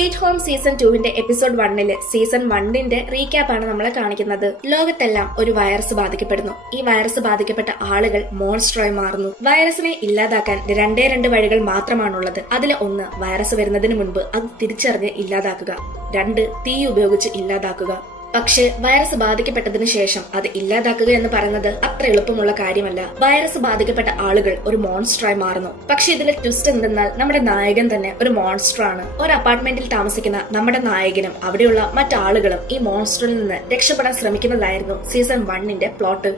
Sweet home season 2 episode 1 season 1 റീക്യാപ്പാണ് നമ്മളെ കാണിക്കുന്നത്. ലോകത്തെല്ലാം ഒരു വൈറസ് ബാധിക്കപ്പെടുന്നു. ഈ വൈറസ് ബാധിക്കപ്പെട്ട ആളുകൾ മോൺസ്റ്ററായി മാറുന്നു. വൈറസിനെ ഇല്ലാതാക്കാൻ രണ്ട് വഴികൾ മാത്രമാണുള്ളത്. അതിൽ ഒന്ന്, വൈറസ് വരുന്നതിന് മുൻപ് അത് തിരിച്ചറിഞ്ഞ് ഇല്ലാതാക്കുക. 2, തീ ഉപയോഗിച്ച് ഇല്ലാതാക്കുക. പക്ഷെ വൈറസ് ബാധിക്കപ്പെട്ടതിനു ശേഷം അത് ഇല്ലാതാക്കുക എന്ന് പറയുന്നത് അത്ര എളുപ്പമുള്ള കാര്യമല്ല. വൈറസ് ബാധിക്കപ്പെട്ട ആളുകൾ ഒരു മോൺസ്റ്ററായി മാറുന്നു. പക്ഷെ ഇതിലെ ട്വിസ്റ്റ് എന്തെന്നാൽ നമ്മുടെ നായകൻ തന്നെ ഒരു മോൺസ്റ്ററാണ്. ഒരു അപ്പാർട്ട്മെന്റിൽ താമസിക്കുന്ന നമ്മുടെ നായകനും അവിടെയുള്ള മറ്റാളുകളും ഈ മോൺസ്റ്ററിൽ നിന്ന് രക്ഷപ്പെടാൻ ശ്രമിക്കുന്നതായിരുന്നു സീസൺ 1 പ്ലോട്ട്.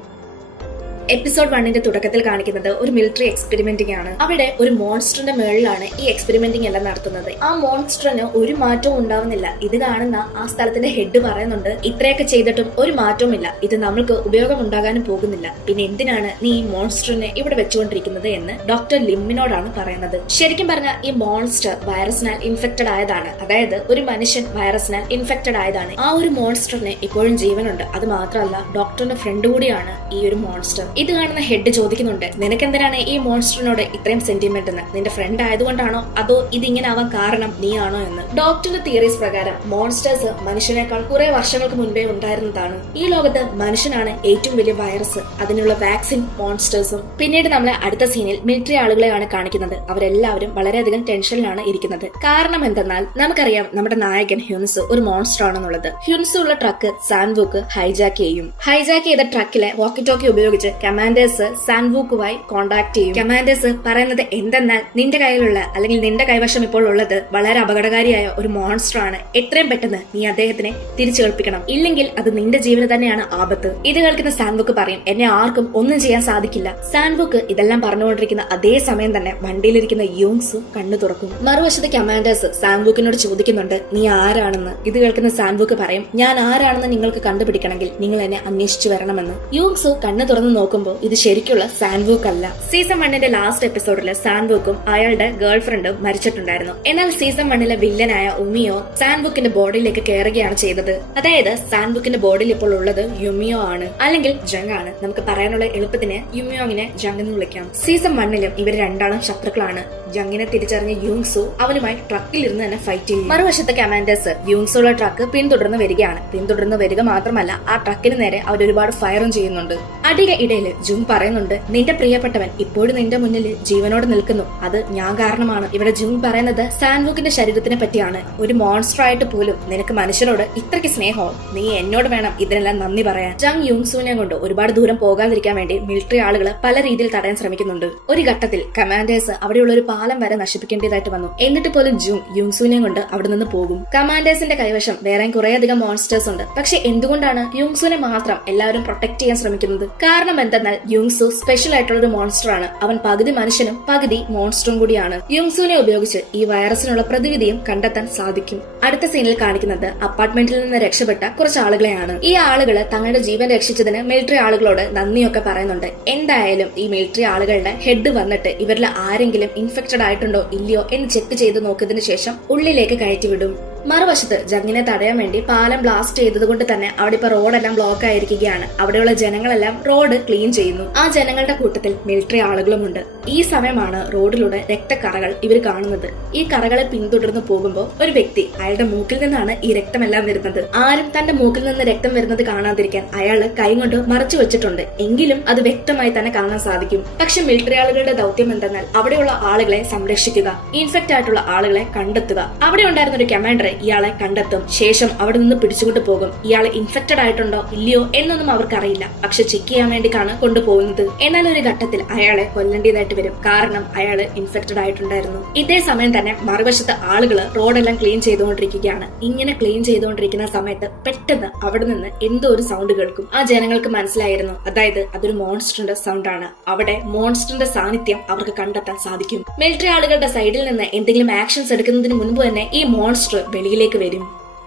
എപ്പിസോഡ് 1 തുടക്കത്തിൽ കാണിക്കുന്നത് ഒരു മിലിറ്ററി എക്സ്പെരിമെന്റിംഗ് ആണ്. അവിടെ ഒരു മോൺസ്റ്ററിന്റെ മേളിലാണ് ഈ എക്സ്പെരിമെന്റിംഗ് എല്ലാം നടത്തുന്നത്. ആ മോൺസ്റ്ററിന് ഒരു മാറ്റവും ഉണ്ടാവുന്നില്ല. ഇത് കാണുന്ന ആ സ്ഥലത്തിന്റെ ഹെഡ് പറയുന്നുണ്ട്, ഇത്രയൊക്കെ ചെയ്തിട്ടും ഒരു മാറ്റവും ഇല്ല, ഇത് നമ്മൾക്ക് ഉപയോഗം ഉണ്ടാകാനും പോകുന്നില്ല, പിന്നെ എന്തിനാണ് നീ ഈ മോൺസ്റ്ററിനെ ഇവിടെ വെച്ചുകൊണ്ടിരിക്കുന്നത് എന്ന് ഡോക്ടർ ലിമ്മിനോടാണ് പറയുന്നത്. ശരിക്കും പറഞ്ഞാൽ ഈ മോൺസ്റ്റർ വൈറസിനാൽ ഇൻഫെക്റ്റഡ് ആയതാണ്. അതായത് ഒരു മനുഷ്യൻ വൈറസിനാൽ ഇൻഫെക്റ്റഡ് ആയതാണ്. ആ ഒരു മോൺസ്റ്ററിന് ഇപ്പോഴും ജീവനുണ്ട്. അത് മാത്രമല്ല, ഡോക്ടറിന്റെ ഫ്രണ്ട് കൂടിയാണ് ഈ ഒരു മോൺസ്റ്റർ. ഇത് കാണുന്ന ഹെഡ് ചോദിക്കുന്നുണ്ട്, നിനക്കെന്തിനാണ് ഈ മോൺസ്റ്ററിനോട് ഇത്രയും സെന്റിമെന്റ് എന്ന്? നിന്റെ ഫ്രണ്ട് ആയതുകൊണ്ടാണോ അതോ ഇതിങ്ങനെ ആവാൻ കാരണം നീ ആണോ എന്ന്? ഡോക്ടറിന്റെ തിയറീസ് പ്രകാരം മോൺസ്റ്റേഴ്സ് മനുഷ്യനേക്കാൾ കുറെ വർഷങ്ങൾക്ക് മുൻപേ ഉണ്ടായിരുന്നതാണ്. ഈ ലോകത്ത് മനുഷ്യനാണ് ഏറ്റവും വലിയ വൈറസ്. അതിനുള്ള വാക്സിൻ മോൺസ്റ്റേഴ്സും. പിന്നീട് നമ്മളെ അടുത്ത സീനിൽ മിലിറ്ററി ആളുകളെയാണ് കാണിക്കുന്നത്. അവരെല്ലാവരും വളരെയധികം ടെൻഷനിലാണ് ഇരിക്കുന്നത്. കാരണം എന്തെന്നാൽ നമുക്കറിയാം നമ്മുടെ നായകൻ ഹ്യുൻസ് ഒരു മോൺസ്റ്റർ ആണെന്നുള്ളത്. ഹ്യുൻസ് ഉള്ള ട്രക്ക് സാൻവൂക്ക് ഹൈജാക്ക് ചെയ്യും. ഹൈജാക്ക് ചെയ്ത ട്രക്കിലെ വോക്കി ടോക്കി ഉപയോഗിച്ച് കമാൻഡേഴ്സ് സാൻവൂക്കുമായി കോണ്ടാക്ട് ചെയ്യും. കമാൻഡേഴ്സ് പറയുന്നത് എന്തെന്നാൽ, നിന്റെ കയ്യിലുള്ള അല്ലെങ്കിൽ നിന്റെ കൈവശം ഇപ്പോൾ ഉള്ളത് വളരെ അപകടകാരിയായ ഒരു മോൺസ്റ്റർ ആണ്. എത്രയും പെട്ടെന്ന് നീ അദ്ദേഹത്തിനെ തിരിച്ചേൽപ്പിക്കണം, ഇല്ലെങ്കിൽ അത് നിന്റെ ജീവന് തന്നെയാണ് ആപത്ത്. ഇത് കേൾക്കുന്ന സാൻവൂക്ക് പറയും, എന്നെ ആർക്കും ഒന്നും ചെയ്യാൻ സാധിക്കില്ല. സാൻവൂക്ക് ഇതെല്ലാം പറഞ്ഞുകൊണ്ടിരിക്കുന്ന അതേ സമയം തന്നെ വണ്ടിയിലിരിക്കുന്ന യൂങ്സു കണ്ണു തുറക്കും. മറുവശത്ത് കമാൻഡേഴ്സ് സാൻവൂക്കിനോട് ചോദിക്കുന്നുണ്ട്, നീ ആരാണെന്ന്. ഇത് കേൾക്കുന്ന സാൻവൂക്ക് പറയും, ഞാൻ ആരാണെന്ന് നിങ്ങൾക്ക് കണ്ടുപിടിക്കണമെങ്കിൽ നിങ്ങൾ എന്നെ അന്വേഷിച്ചു വരണമെന്ന്. യൂങ്സു കണ്ണു തുറന്ന് നോക്കുമ്പോൾ ഇത് ശരിക്കുള്ള സാൻവൂക്ക് അല്ല. സീസൺ 1 ലാസ്റ്റ് എപ്പിസോഡില് സാൻവൂക്കും അയാളുടെ ഗേൾഫ്രണ്ടും മരിച്ചിട്ടുണ്ടായിരുന്നു. എന്നാൽ സീസൺ 1 വില്ലനായ ഉമിയോ സാൻവൂക്കിന്റെ ബോഡിയിലേക്ക് കയറുകയാണ് ചെയ്തത്. അതായത് സാൻവൂക്കിന്റെ ബോഡിയിൽ ഇപ്പോൾ ഉള്ളത് യുമിയോ ആണ്, അല്ലെങ്കിൽ ജങ് ആണ്. നമുക്ക് പറയാനുള്ള എളുപ്പത്തിന് യുമിയോങ്ങിനെ ജങ് എന്ന് വിളിക്കാം. സീസൺ 1 ഇവർ രണ്ടാളും ശത്രുക്കളാണ്. ജങ്ങിനെ തിരിച്ചറിഞ്ഞ യൂങ്സു അവനുമായി ട്രക്കിൽ ഇരുന്ന് തന്നെ ഫൈറ്റ് ചെയ്യും. മറുവശത്തെ കമാൻഡേഴ്സ് യൂങ്സുള്ള ട്രക്ക് പിന്തുടർന്ന് വരികയാണ്. പിന്തുടർന്ന് വരിക മാത്രമല്ല, ആ ട്രക്കിന് നേരെ അവർ ഒരുപാട് ഫയറും ചെയ്യുന്നുണ്ട്. അടിക ഇടയിൽ ജുങ് പറയുന്നുണ്ട്, നിന്റെ പ്രിയപ്പെട്ടവൻ ഇപ്പോഴും നിന്റെ മുന്നിൽ ജീവനോട് നിൽക്കുന്നു, അത് ഞാൻ കാരണമാണ്. ഇവിടെ ജുങ് പറയുന്നത് സാൻവൂക്കിന്റെ ശരീരത്തിനെ പറ്റിയാണ്. ഒരു മോൺസ്റ്റർ ആയിട്ട് പോലും നിനക്ക് മനുഷ്യരോട് ഇത്രയ്ക്ക് സ്നേഹമോ? നീ എന്നോട് വേണം ഇതിനെല്ലാം നന്ദി പറയാൻ. ജങ് യൂങ്സുവിനെ കൊണ്ട് ഒരുപാട് ദൂരം പോകാതിരിക്കാൻ വേണ്ടി മിലിറ്ററി ആളുകൾ പല രീതിയിൽ തടയാൻ ശ്രമിക്കുന്നുണ്ട്. ഒരു ഘട്ടത്തിൽ കമാൻഡേഴ്സ് അവിടെയുള്ള ഒരു പാലം വരെ നശിപ്പിക്കേണ്ടതായിട്ട് വന്നു. എന്നിട്ട് പോലും ജുങ് യൂങ്സുവിനെ കൊണ്ട് അവിടെ നിന്ന് പോകും. കമാൻഡേഴ്സിന്റെ കൈവശം വേറെ കുറേയധികം മോൺസ്റ്റേഴ്സ് ഉണ്ട്. പക്ഷെ എന്തുകൊണ്ടാണ് യൂങ്സുവിനെ മാത്രം എല്ലാവരും പ്രൊട്ടക്ട് ചെയ്യാൻ ശ്രമിക്കുന്നത്? കാരണം എന്തെന്നാൽ യൂങ്സു സ്പെഷ്യൽ ആയിട്ടുള്ള ഒരു മോൺസ്റ്റർ ആണ്. അവൻ പകുതി മനുഷ്യനും പകുതി മോൺസ്റ്ററും കൂടിയാണ്. യൂങ്സുവിനെ ഉപയോഗിച്ച് ഈ വൈറസിനുള്ള പ്രതിവിധിയും കണ്ടെത്താൻ സാധിക്കും. അടുത്ത സീനിൽ കാണിക്കുന്നത് അപ്പാർട്ട്മെന്റിൽ നിന്ന് രക്ഷപ്പെട്ട കുറച്ച് ആളുകളെയാണ്. ഈ ആളുകള് തങ്ങളുടെ ജീവൻ രക്ഷിച്ചതിന് മിലിറ്ററി ആളുകളോട് നന്ദിയൊക്കെ പറയുന്നുണ്ട്. എന്തായാലും ഈ മിലിറ്ററി ആളുകളുടെ ഹെഡ് വന്നിട്ട് ഇവരിൽ ആരെങ്കിലും ഇൻഫെക്റ്റഡ് ആയിട്ടുണ്ടോ ഇല്ലയോ എന്ന് ചെക്ക് ചെയ്ത് നോക്കിയതിനു ശേഷം ഉള്ളിലേക്ക് കയറ്റിവിടും. മറുവശത്ത് ജങ്ങിനെ തടയാൻ വേണ്ടി പാലം ബ്ലാസ്റ്റ് ചെയ്തത് കൊണ്ട് തന്നെ അവിടെ ഇപ്പൊ റോഡെല്ലാം ബ്ലോക്ക് ആയിരിക്കുകയാണ്. അവിടെയുള്ള ജനങ്ങളെല്ലാം റോഡ് ക്ലീൻ ചെയ്യുന്നു. ആ ജനങ്ങളുടെ കൂട്ടത്തിൽ മിലിറ്ററി ആളുകളുമുണ്ട്. ഈ സമയമാണ് റോഡിലൂടെ രക്തക്കറകൾ ഇവർ കാണുന്നത്. ഈ കറകളെ പിന്തുടർന്ന് പോകുമ്പോൾ ഒരു വ്യക്തി, അയാളുടെ മൂക്കിൽ നിന്നാണ് ഈ രക്തമെല്ലാം വരുന്നത്. ആരും തന്റെ മൂക്കിൽ നിന്ന് രക്തം വരുന്നത് കാണാതിരിക്കാൻ അയാള് കൈകൊണ്ട് മറച്ചു വെച്ചിട്ടുണ്ട്. എങ്കിലും അത് വ്യക്തമായി തന്നെ കാണാൻ സാധിക്കും. പക്ഷെ മിലിറ്ററി ആളുകളുടെ ദൗത്യം എന്തെന്നാൽ അവിടെയുള്ള ആളുകളെ സംരക്ഷിക്കുക, ഇൻഫെക്റ്റ് ആയിട്ടുള്ള ആളുകളെ കണ്ടെത്തുക. അവിടെ ഉണ്ടായിരുന്ന ഒരു കമാൻഡർ ഇയാളെ കണ്ടെത്തും. ശേഷം അവിടെ നിന്ന് പിടിച്ചുകൊണ്ട് പോകും. ഇയാൾ ഇൻഫെക്റ്റഡ് ആയിട്ടുണ്ടോ ഇല്ലയോ എന്നൊന്നും അവർക്കറിയില്ല. പക്ഷെ ചെക്ക് ചെയ്യാൻ വേണ്ടിയാണ് കൊണ്ടുപോകുന്നത്. എന്നാൽ ഒരു ഘട്ടത്തിൽ അയാളെ കൊല്ലേണ്ടതായിട്ട് വരും. കാരണം അയാള് ഇൻഫെക്റ്റഡ് ആയിട്ടുണ്ടായിരുന്നു. ഇതേ സമയം തന്നെ മറുവശത്ത് ആളുകള് റോഡെല്ലാം ക്ലീൻ ചെയ്തുകൊണ്ടിരിക്കുകയാണ്. ഇങ്ങനെ ക്ലീൻ ചെയ്തുകൊണ്ടിരിക്കുന്ന സമയത്ത് പെട്ടെന്ന് അവിടെ നിന്ന് എന്തോ ഒരു സൗണ്ട് കേൾക്കും. ആ ജനങ്ങൾക്ക് മനസ്സിലായിരുന്നു, അതായത് അതൊരു മോൺസ്റ്ററിന്റെ സൗണ്ട് ആണ്. അവിടെ മോൺസ്റ്ററിന്റെ സാന്നിധ്യം അവർക്ക് കണ്ടെത്താൻ സാധിക്കും. മിലിറ്ററി ആളുകളുടെ സൈഡിൽ നിന്ന് എന്തെങ്കിലും ആക്ഷൻസ് എടുക്കുന്നതിന് മുൻപ് തന്നെ ഈ മോൺസ്റ്റർ വെളിയിലേക്ക് വരും.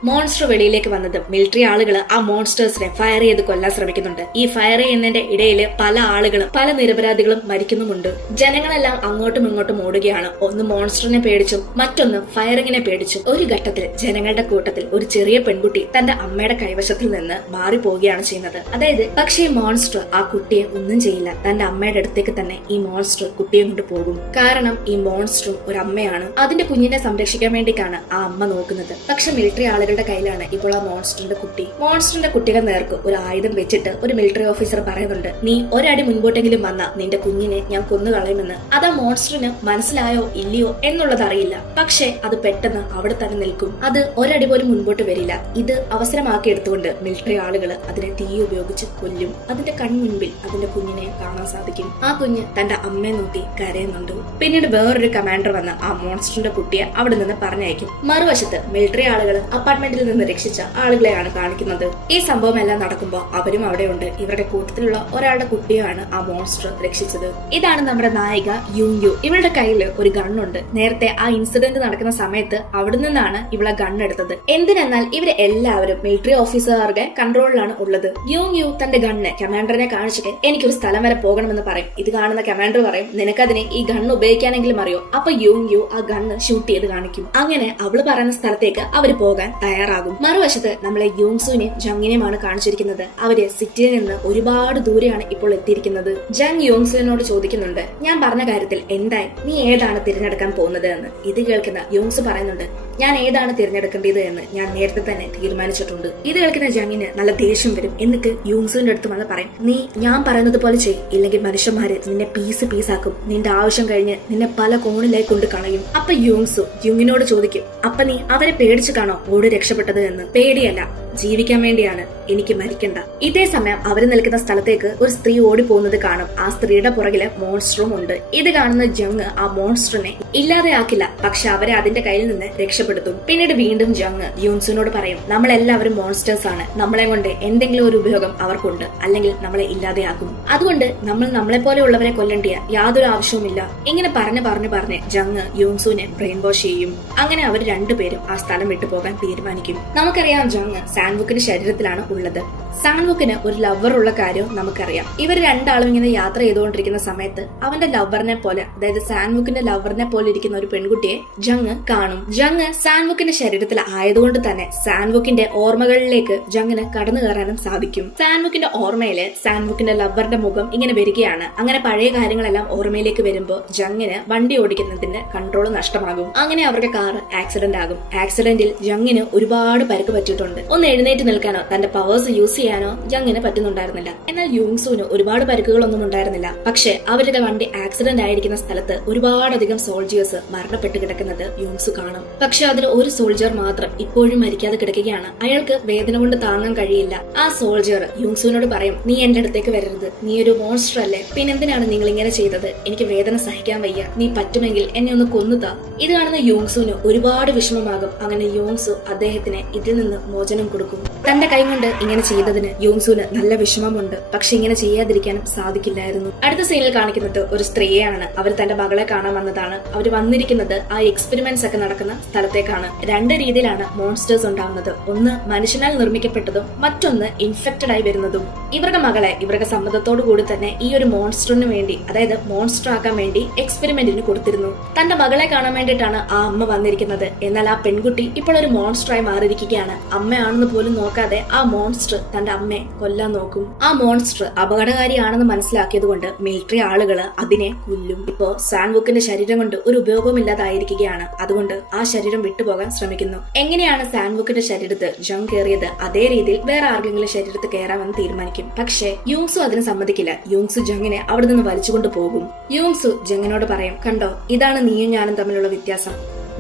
മോൺസ്റ്റർ വെളിയിലേക്ക് വന്നത് മിലിറ്ററി ആളുകൾ ആ മോൺസ്റ്റേഴ്സിനെ ഫയർ ചെയ്ത് കൊല്ലാൻ ശ്രമിക്കുന്നുണ്ട്. ഈ ഫയർ ചെയ്യുന്നതിന്റെ ഇടയിൽ പല ആളുകളും പല നിരപരാധികളും മരിക്കുന്നുമുണ്ട്. ജനങ്ങളെല്ലാം അങ്ങോട്ടും ഇങ്ങോട്ടും ഓടുകയാണ്. ഒന്ന് മോൺസ്റ്ററിനെ പേടിച്ചും മറ്റൊന്ന് ഫയറിങ്ങിനെ പേടിച്ചും. ഒരു ഘട്ടത്തിൽ ജനങ്ങളുടെ കൂട്ടത്തിൽ ഒരു ചെറിയ പെൺകുട്ടി തന്റെ അമ്മയുടെ കൈവശത്തിൽ നിന്ന് മാറിപ്പോവുകയാണ് ചെയ്യുന്നത്. അതായത് പക്ഷേ ഈ മോൺസ്റ്റർ ആ കുട്ടിയെ ഒന്നും ചെയ്യില്ല. തന്റെ അമ്മയുടെ അടുത്തേക്ക് തന്നെ ഈ മോൺസ്റ്റർ കുട്ടിയെ കൊണ്ട് പോകും. കാരണം ഈ മോൺസ്റ്ററും ഒരു അമ്മയാണ്. അതിന്റെ കുഞ്ഞിനെ സംരക്ഷിക്കാൻ വേണ്ടിയിട്ടാണ് ആ അമ്മ നോക്കുന്നത്. പക്ഷെ മിലിറ്ററി ആളുകളുടെ കയ്യിലാണ് ഇപ്പോൾ ആ മോൺസ്റ്ററിന്റെ കുട്ടി. മോൺസ്റ്ററിന്റെ കുട്ടിയുടെ നേർക്ക് ഒരു ആയുധം വെച്ചിട്ട് ഒരു മിലിറ്ററി ഓഫീസർ പറയുന്നുണ്ട്, നീ ഒരടി മുൻപോട്ടെങ്കിലും വന്ന നിന്റെ കുഞ്ഞിനെ ഞാൻ കൊന്നുകളയുമെന്ന്. അത് ആ മോൺസ്റ്ററിന് മനസ്സിലായോ ഇല്ലയോ എന്നുള്ളത് അറിയില്ല. പക്ഷെ അത് പെട്ടെന്ന് അവിടെ തന്നെ നിൽക്കും. അത് ഒരടി പോലും മുൻപോട്ട് വരില്ല. ഇത് അവസരമാക്കി എടുത്തുകൊണ്ട് മിലിറ്ററി ആളുകൾ അതിനെ തീ ഉപയോഗിച്ച് കൊല്ലും. അതിന്റെ കൺമുൻപിൽ അതിന്റെ കുഞ്ഞിനെ കാണാൻ സാധിക്കും. ആ കുഞ്ഞ് തന്റെ അമ്മയെ നോക്കി കരയുന്നുണ്ട്. പിന്നീട് വേറൊരു കമാൻഡർ വന്ന് ആ മോൺസ്റ്ററിന്റെ കുട്ടിയെ അവിടെ നിന്ന് പറഞ്ഞയക്കും. മറുവശത്ത് മിലിറ്ററി ആളുകൾ അപ്പാർട്ട്മെന്റിൽ നിന്ന് രക്ഷിച്ച ആളുകളെയാണ് കാണിക്കുന്നത്. ഈ സംഭവം എല്ലാം നടക്കുമ്പോൾ അവരും അവിടെയുണ്ട്. ഇവരുടെ കൂട്ടത്തിലുള്ള ഒരാളുടെ കുട്ടിയാണ് ആ മോൺസ്റ്റർ രക്ഷിച്ചത്. ഇതാണ് നമ്മുടെ നായിക യൂങ്. ഇവളുടെ കയ്യിൽ ഒരു ഗണ്ണുണ്ട്. നേരത്തെ ആ ഇൻസിഡന്റ് നടക്കുന്ന സമയത്ത് അവിടെ നിന്നാണ് ഇവളെ ഗണ്ണെടുത്തത്. എന്തിനെന്നാൽ ഇവര് എല്ലാവരും മിലിറ്ററി ഓഫീസറുടെ കൺട്രോളിലാണ് ഉള്ളത്. യൂങ് തന്റെ ഗണ്ണ് കമാൻഡറിനെ കാണിച്ചിട്ട് എനിക്കൊരു സ്ഥലം വരെ പോകണമെന്ന് പറയും. ഇത് കാണുന്ന കമാൻഡർ പറയും, നിനക്കതിനെ ഈ ഗണ്ണ് ഉപയോഗിക്കാനെങ്കിലും അറിയോ? അപ്പൊ യൂങ് ആ ഗണ്ണ് ഷൂട്ട് ചെയ്ത് കാണിക്കും. അങ്ങനെ അവള് പറയുന്ന സ്ഥലത്തേക്ക് അവര് പോകാൻ തയ്യാറാകും. മറുവശത്ത് നമ്മളെ യൂങ്സുവിനെയും ജങ്ങിനെയുമാണ് കാണിച്ചിരിക്കുന്നത്. അവര് സിറ്റിയിൽ നിന്ന് ഒരുപാട് ദൂരെയാണ് ഇപ്പോൾ എത്തിയിരിക്കുന്നത്. ജങ് യൂങ്സുവിനോട് ചോദിക്കുന്നുണ്ട്, ഞാൻ പറഞ്ഞ കാര്യത്തിൽ എന്തായി? നീ ഏതാണ് തിരഞ്ഞെടുക്കാൻ പോകുന്നത് എന്ന്. ഇത് കേൾക്കുന്ന യൂങ്സ് പറയുന്നുണ്ട്, ഞാൻ ഏതാണ് തിരഞ്ഞെടുക്കേണ്ടത് എന്ന് ഞാൻ നേരത്തെ തന്നെ തീരുമാനിച്ചിട്ടുണ്ട്. ഇത് കേൾക്കുന്ന ജങ്ങിന് നല്ല ദേഷ്യം വരും. എന്നിട്ട് യൂങ്സുവിന്റെ അടുത്ത് വന്ന് പറയും, നീ ഞാൻ പറയുന്നത് പോലെ ചെയ്, ഇല്ലെങ്കിൽ മനുഷ്യന്മാര് നിന്നെ പീസ് പീസാക്കും. നിന്റെ ആവശ്യം കഴിഞ്ഞ് നിന്നെ പല കോണിലേക്ക് കൊണ്ട് കളയും. അപ്പൊ യൂങ്ങിനോട് ചോദിക്കും, അപ്പൊ നീ അവരെ പേടിച്ചു കാണോ ഓടി രക്ഷപ്പെട്ടത് എന്ന്? പേടിയല്ല, ജീവിക്കാൻ വേണ്ടിയാണ്. എനിക്ക് മരിക്കണ്ട. ഇതേ സമയം അവര് നിൽക്കുന്ന സ്ഥലത്തേക്ക് ഒരു സ്ത്രീ ഓടി പോകുന്നത് കാണും. ആ സ്ത്രീയുടെ പുറകില് മോൺസ്റ്ററും ഉണ്ട്. ഇത് കാണുന്ന ജങ് ആ മോൺസ്റ്ററിനെ ഇല്ലാതെയാക്കില്ല, പക്ഷെ അവരെ അതിന്റെ കയ്യിൽ നിന്ന് രക്ഷപ്പെടുത്തും. പിന്നീട് വീണ്ടും ജങ് യൂങ്സുവിനോട് പറയും, നമ്മളെല്ലാവരും മോൺസ്റ്റേഴ്സ് ആണ്. നമ്മളെ കൊണ്ട് എന്തെങ്കിലും ഒരു ഉപയോഗം അവർക്കുണ്ട്, അല്ലെങ്കിൽ നമ്മളെ ഇല്ലാതെയാക്കും. അതുകൊണ്ട് നമ്മൾ നമ്മളെ പോലെയുള്ളവരെ കൊല്ലേണ്ടിയ യാതൊരു ആവശ്യവുമില്ല. ഇങ്ങനെ പറഞ്ഞ് ജങ് യൂങ്സുവിനെ ബ്രെയിൻ വാഷ് ചെയ്യും. അങ്ങനെ അവർ രണ്ടുപേരും ആ സ്ഥലം വിട്ടുപോകാൻ തീരുമാനിക്കും. നമുക്കറിയാം ജങ് സാൻവുക്കിന്റെ ശരീരത്തിലാണ് ഉള്ളത്. സാൻവുക്കിന് ഒരു ലവർ ഉള്ള കാര്യം നമുക്കറിയാം. ഇവർ രണ്ടാളും ഇങ്ങനെ യാത്ര ചെയ്തുകൊണ്ടിരിക്കുന്ന സമയത്ത് അവന്റെ ലവറിനെ പോലെ, അതായത് സാൻവുക്കിന്റെ ലവറിനെ പോലെ ഇരിക്കുന്ന ഒരു പെൺകുട്ടിയെ ജങ് കാണും. ജങ് സാൻവുക്കിന്റെ ശരീരത്തിൽ ആയതുകൊണ്ട് തന്നെ സാൻവുക്കിന്റെ ഓർമ്മകളിലേക്ക് ജങ്ങിന് കടന്നു കയറാനും സാധിക്കും. സാൻവുക്കിന്റെ ഓർമ്മയില് സാൻവുക്കിന്റെ ലവറിന്റെ മുഖം ഇങ്ങനെ വരികയാണ്. അങ്ങനെ പഴയ കാര്യങ്ങളെല്ലാം ഓർമ്മയിലേക്ക് വരുമ്പോ ജങ്ങിന് വണ്ടി ഓടിക്കുന്നതിന്റെ കൺട്രോൾ നഷ്ടമാകും. അങ്ങനെ അവരുടെ കാർ ആക്സിഡന്റ് ആകും. ആക്സിഡന്റിൽ ജങ്ങിന് ഒരുപാട് പരിക്ക് പറ്റിയിട്ടുണ്ട്. ഒന്ന് എഴുന്നേറ്റ് നിൽക്കാനോ തന്റെ പവേഴ്സ് യൂസ് ചെയ്യാനോ ജങ്ങിന് പറ്റുന്നുണ്ടായിരുന്നില്ല. എന്നാൽ യൂങ്സുവിന് ഒരുപാട് പരിക്കുകളൊന്നും ഉണ്ടായിരുന്നില്ല. പക്ഷെ അവരുടെ വണ്ടി ആക്സിഡന്റ് ആയിരിക്കുന്ന സ്ഥലത്ത് ഒരുപാടധികം സോൾജിയേഴ്സ് മരണപ്പെട്ട് കിടക്കുന്നത് യൂങ്സു കാണും. പക്ഷെ അതിൽ ഒരു സോൾജിയർ മാത്രം ഇപ്പോഴും മരിക്കാതെ കിടക്കുകയാണ്. അയാൾക്ക് വേദന കൊണ്ട് താങ്ങാൻ കഴിയില്ല. ആ സോൾജിയർ യൂങ്സുവിനോട് പറയും, നീ എന്റെ അടുത്തേക്ക് വരരുത്, നീ ഒരു മോൺസ്റ്റർ അല്ലേ, പിന്നെന്തിനാണ് നിങ്ങൾ ഇങ്ങനെ ചെയ്തത്? എനിക്ക് വേദന സഹിക്കാൻ വയ്യ, നീ പറ്റുമെങ്കിൽ എന്നെ ഒന്ന് കൊന്നുതാ. ഇത് കാണുന്ന യൂങ്സുവിന് ഒരുപാട് വിഷമമാകും. അങ്ങനെ യൂങ്സു അദ്ദേഹത്തിന് ഇതിൽ നിന്ന് മോചനം കൊടുക്കും. തന്റെ കൈ കൊണ്ട് ഇങ്ങനെ ചെയ്തതിന് യൂങ്സുവിന് നല്ല വിഷമമുണ്ട്. പക്ഷെ ഇങ്ങനെ ചെയ്യാതിരിക്കാനും സാധിക്കില്ലായിരുന്നു. അടുത്ത സീനിൽ കാണിക്കുന്നത് ഒരു സ്ത്രീയെയാണ്. അവർ തന്റെ മകളെ കാണാൻ വന്നതാണ്. അവർ വന്നിരിക്കുന്നത് ആ എക്സ്പെരിമെന്റ്സ് ഒക്കെ നടക്കുന്ന സ്ഥലത്തേക്കാണ്. രണ്ട് രീതിയിലാണ് മോൺസ്റ്റേഴ്സ് ഉണ്ടാവുന്നത്. ഒന്ന് മനുഷ്യനാൽ നിർമ്മിക്കപ്പെട്ടതും മറ്റൊന്ന് ഇൻഫെക്റ്റഡ് ആയി വരുന്നതും. ഇവരുടെ മകളെ ഇവരുടെ സമ്മതത്തോടു കൂടി തന്നെ ഈ ഒരു മോൺസ്റ്ററിന് വേണ്ടി, അതായത് മോൺസ്റ്റർ ആക്കാൻ വേണ്ടി എക്സ്പെരിമെന്റിന് കൊടുത്തിരുന്നു. തന്റെ മകളെ കാണാൻ വേണ്ടിയിട്ടാണ് ആ അമ്മ വന്നിരിക്കുന്നത്. എന്നാൽ ആ പെൺകുട്ടി ഇപ്പോൾ ഒരു മോൺസ്റ്ററായി മാറിയിരിക്കുകയാണ്. അമ്മയാണെന്ന് പോലും നോക്കാതെ ആ മോൺസ്റ്റർ തന്റെ അമ്മയെ കൊല്ലാൻ നോക്കും. ആ മോൺസ്റ്റർ അപകടകാരിയാണെന്ന് മനസ്സിലാക്കിയത് കൊണ്ട് മിലിറ്ററി ആളുകൾ അതിനെ കൊല്ലും. ഇപ്പോ സാൻവുക്കിന്റെ ശരീരം കൊണ്ട് ഒരു ഉപയോഗമില്ലാതായിരിക്കുകയാണ്. അതുകൊണ്ട് ആ ശരീരം വിട്ടുപോകാൻ ശ്രമിക്കുന്നു. എങ്ങനെയാണ് സാൻവുക്കിന്റെ ശരീരത്ത് ജങ് കയറിയത്, അതേ രീതിയിൽ വേറെ ആർക്കെങ്കിലും ശരീരത്ത് കയറാമെന്ന് തീരുമാനിക്കും. പക്ഷേ യൂങ്സു അതിന് സമ്മതിക്കില്ല. യൂങ്സു ജങ്ങിനെ അവിടെ നിന്ന് വലിച്ചുകൊണ്ട് പോകും. യൂങ്സു ജങ്ങിനോട് പറയും, കണ്ടോ, ഇതാണ് നീയും ഞാനും തമ്മിലുള്ള വ്യത്യാസം.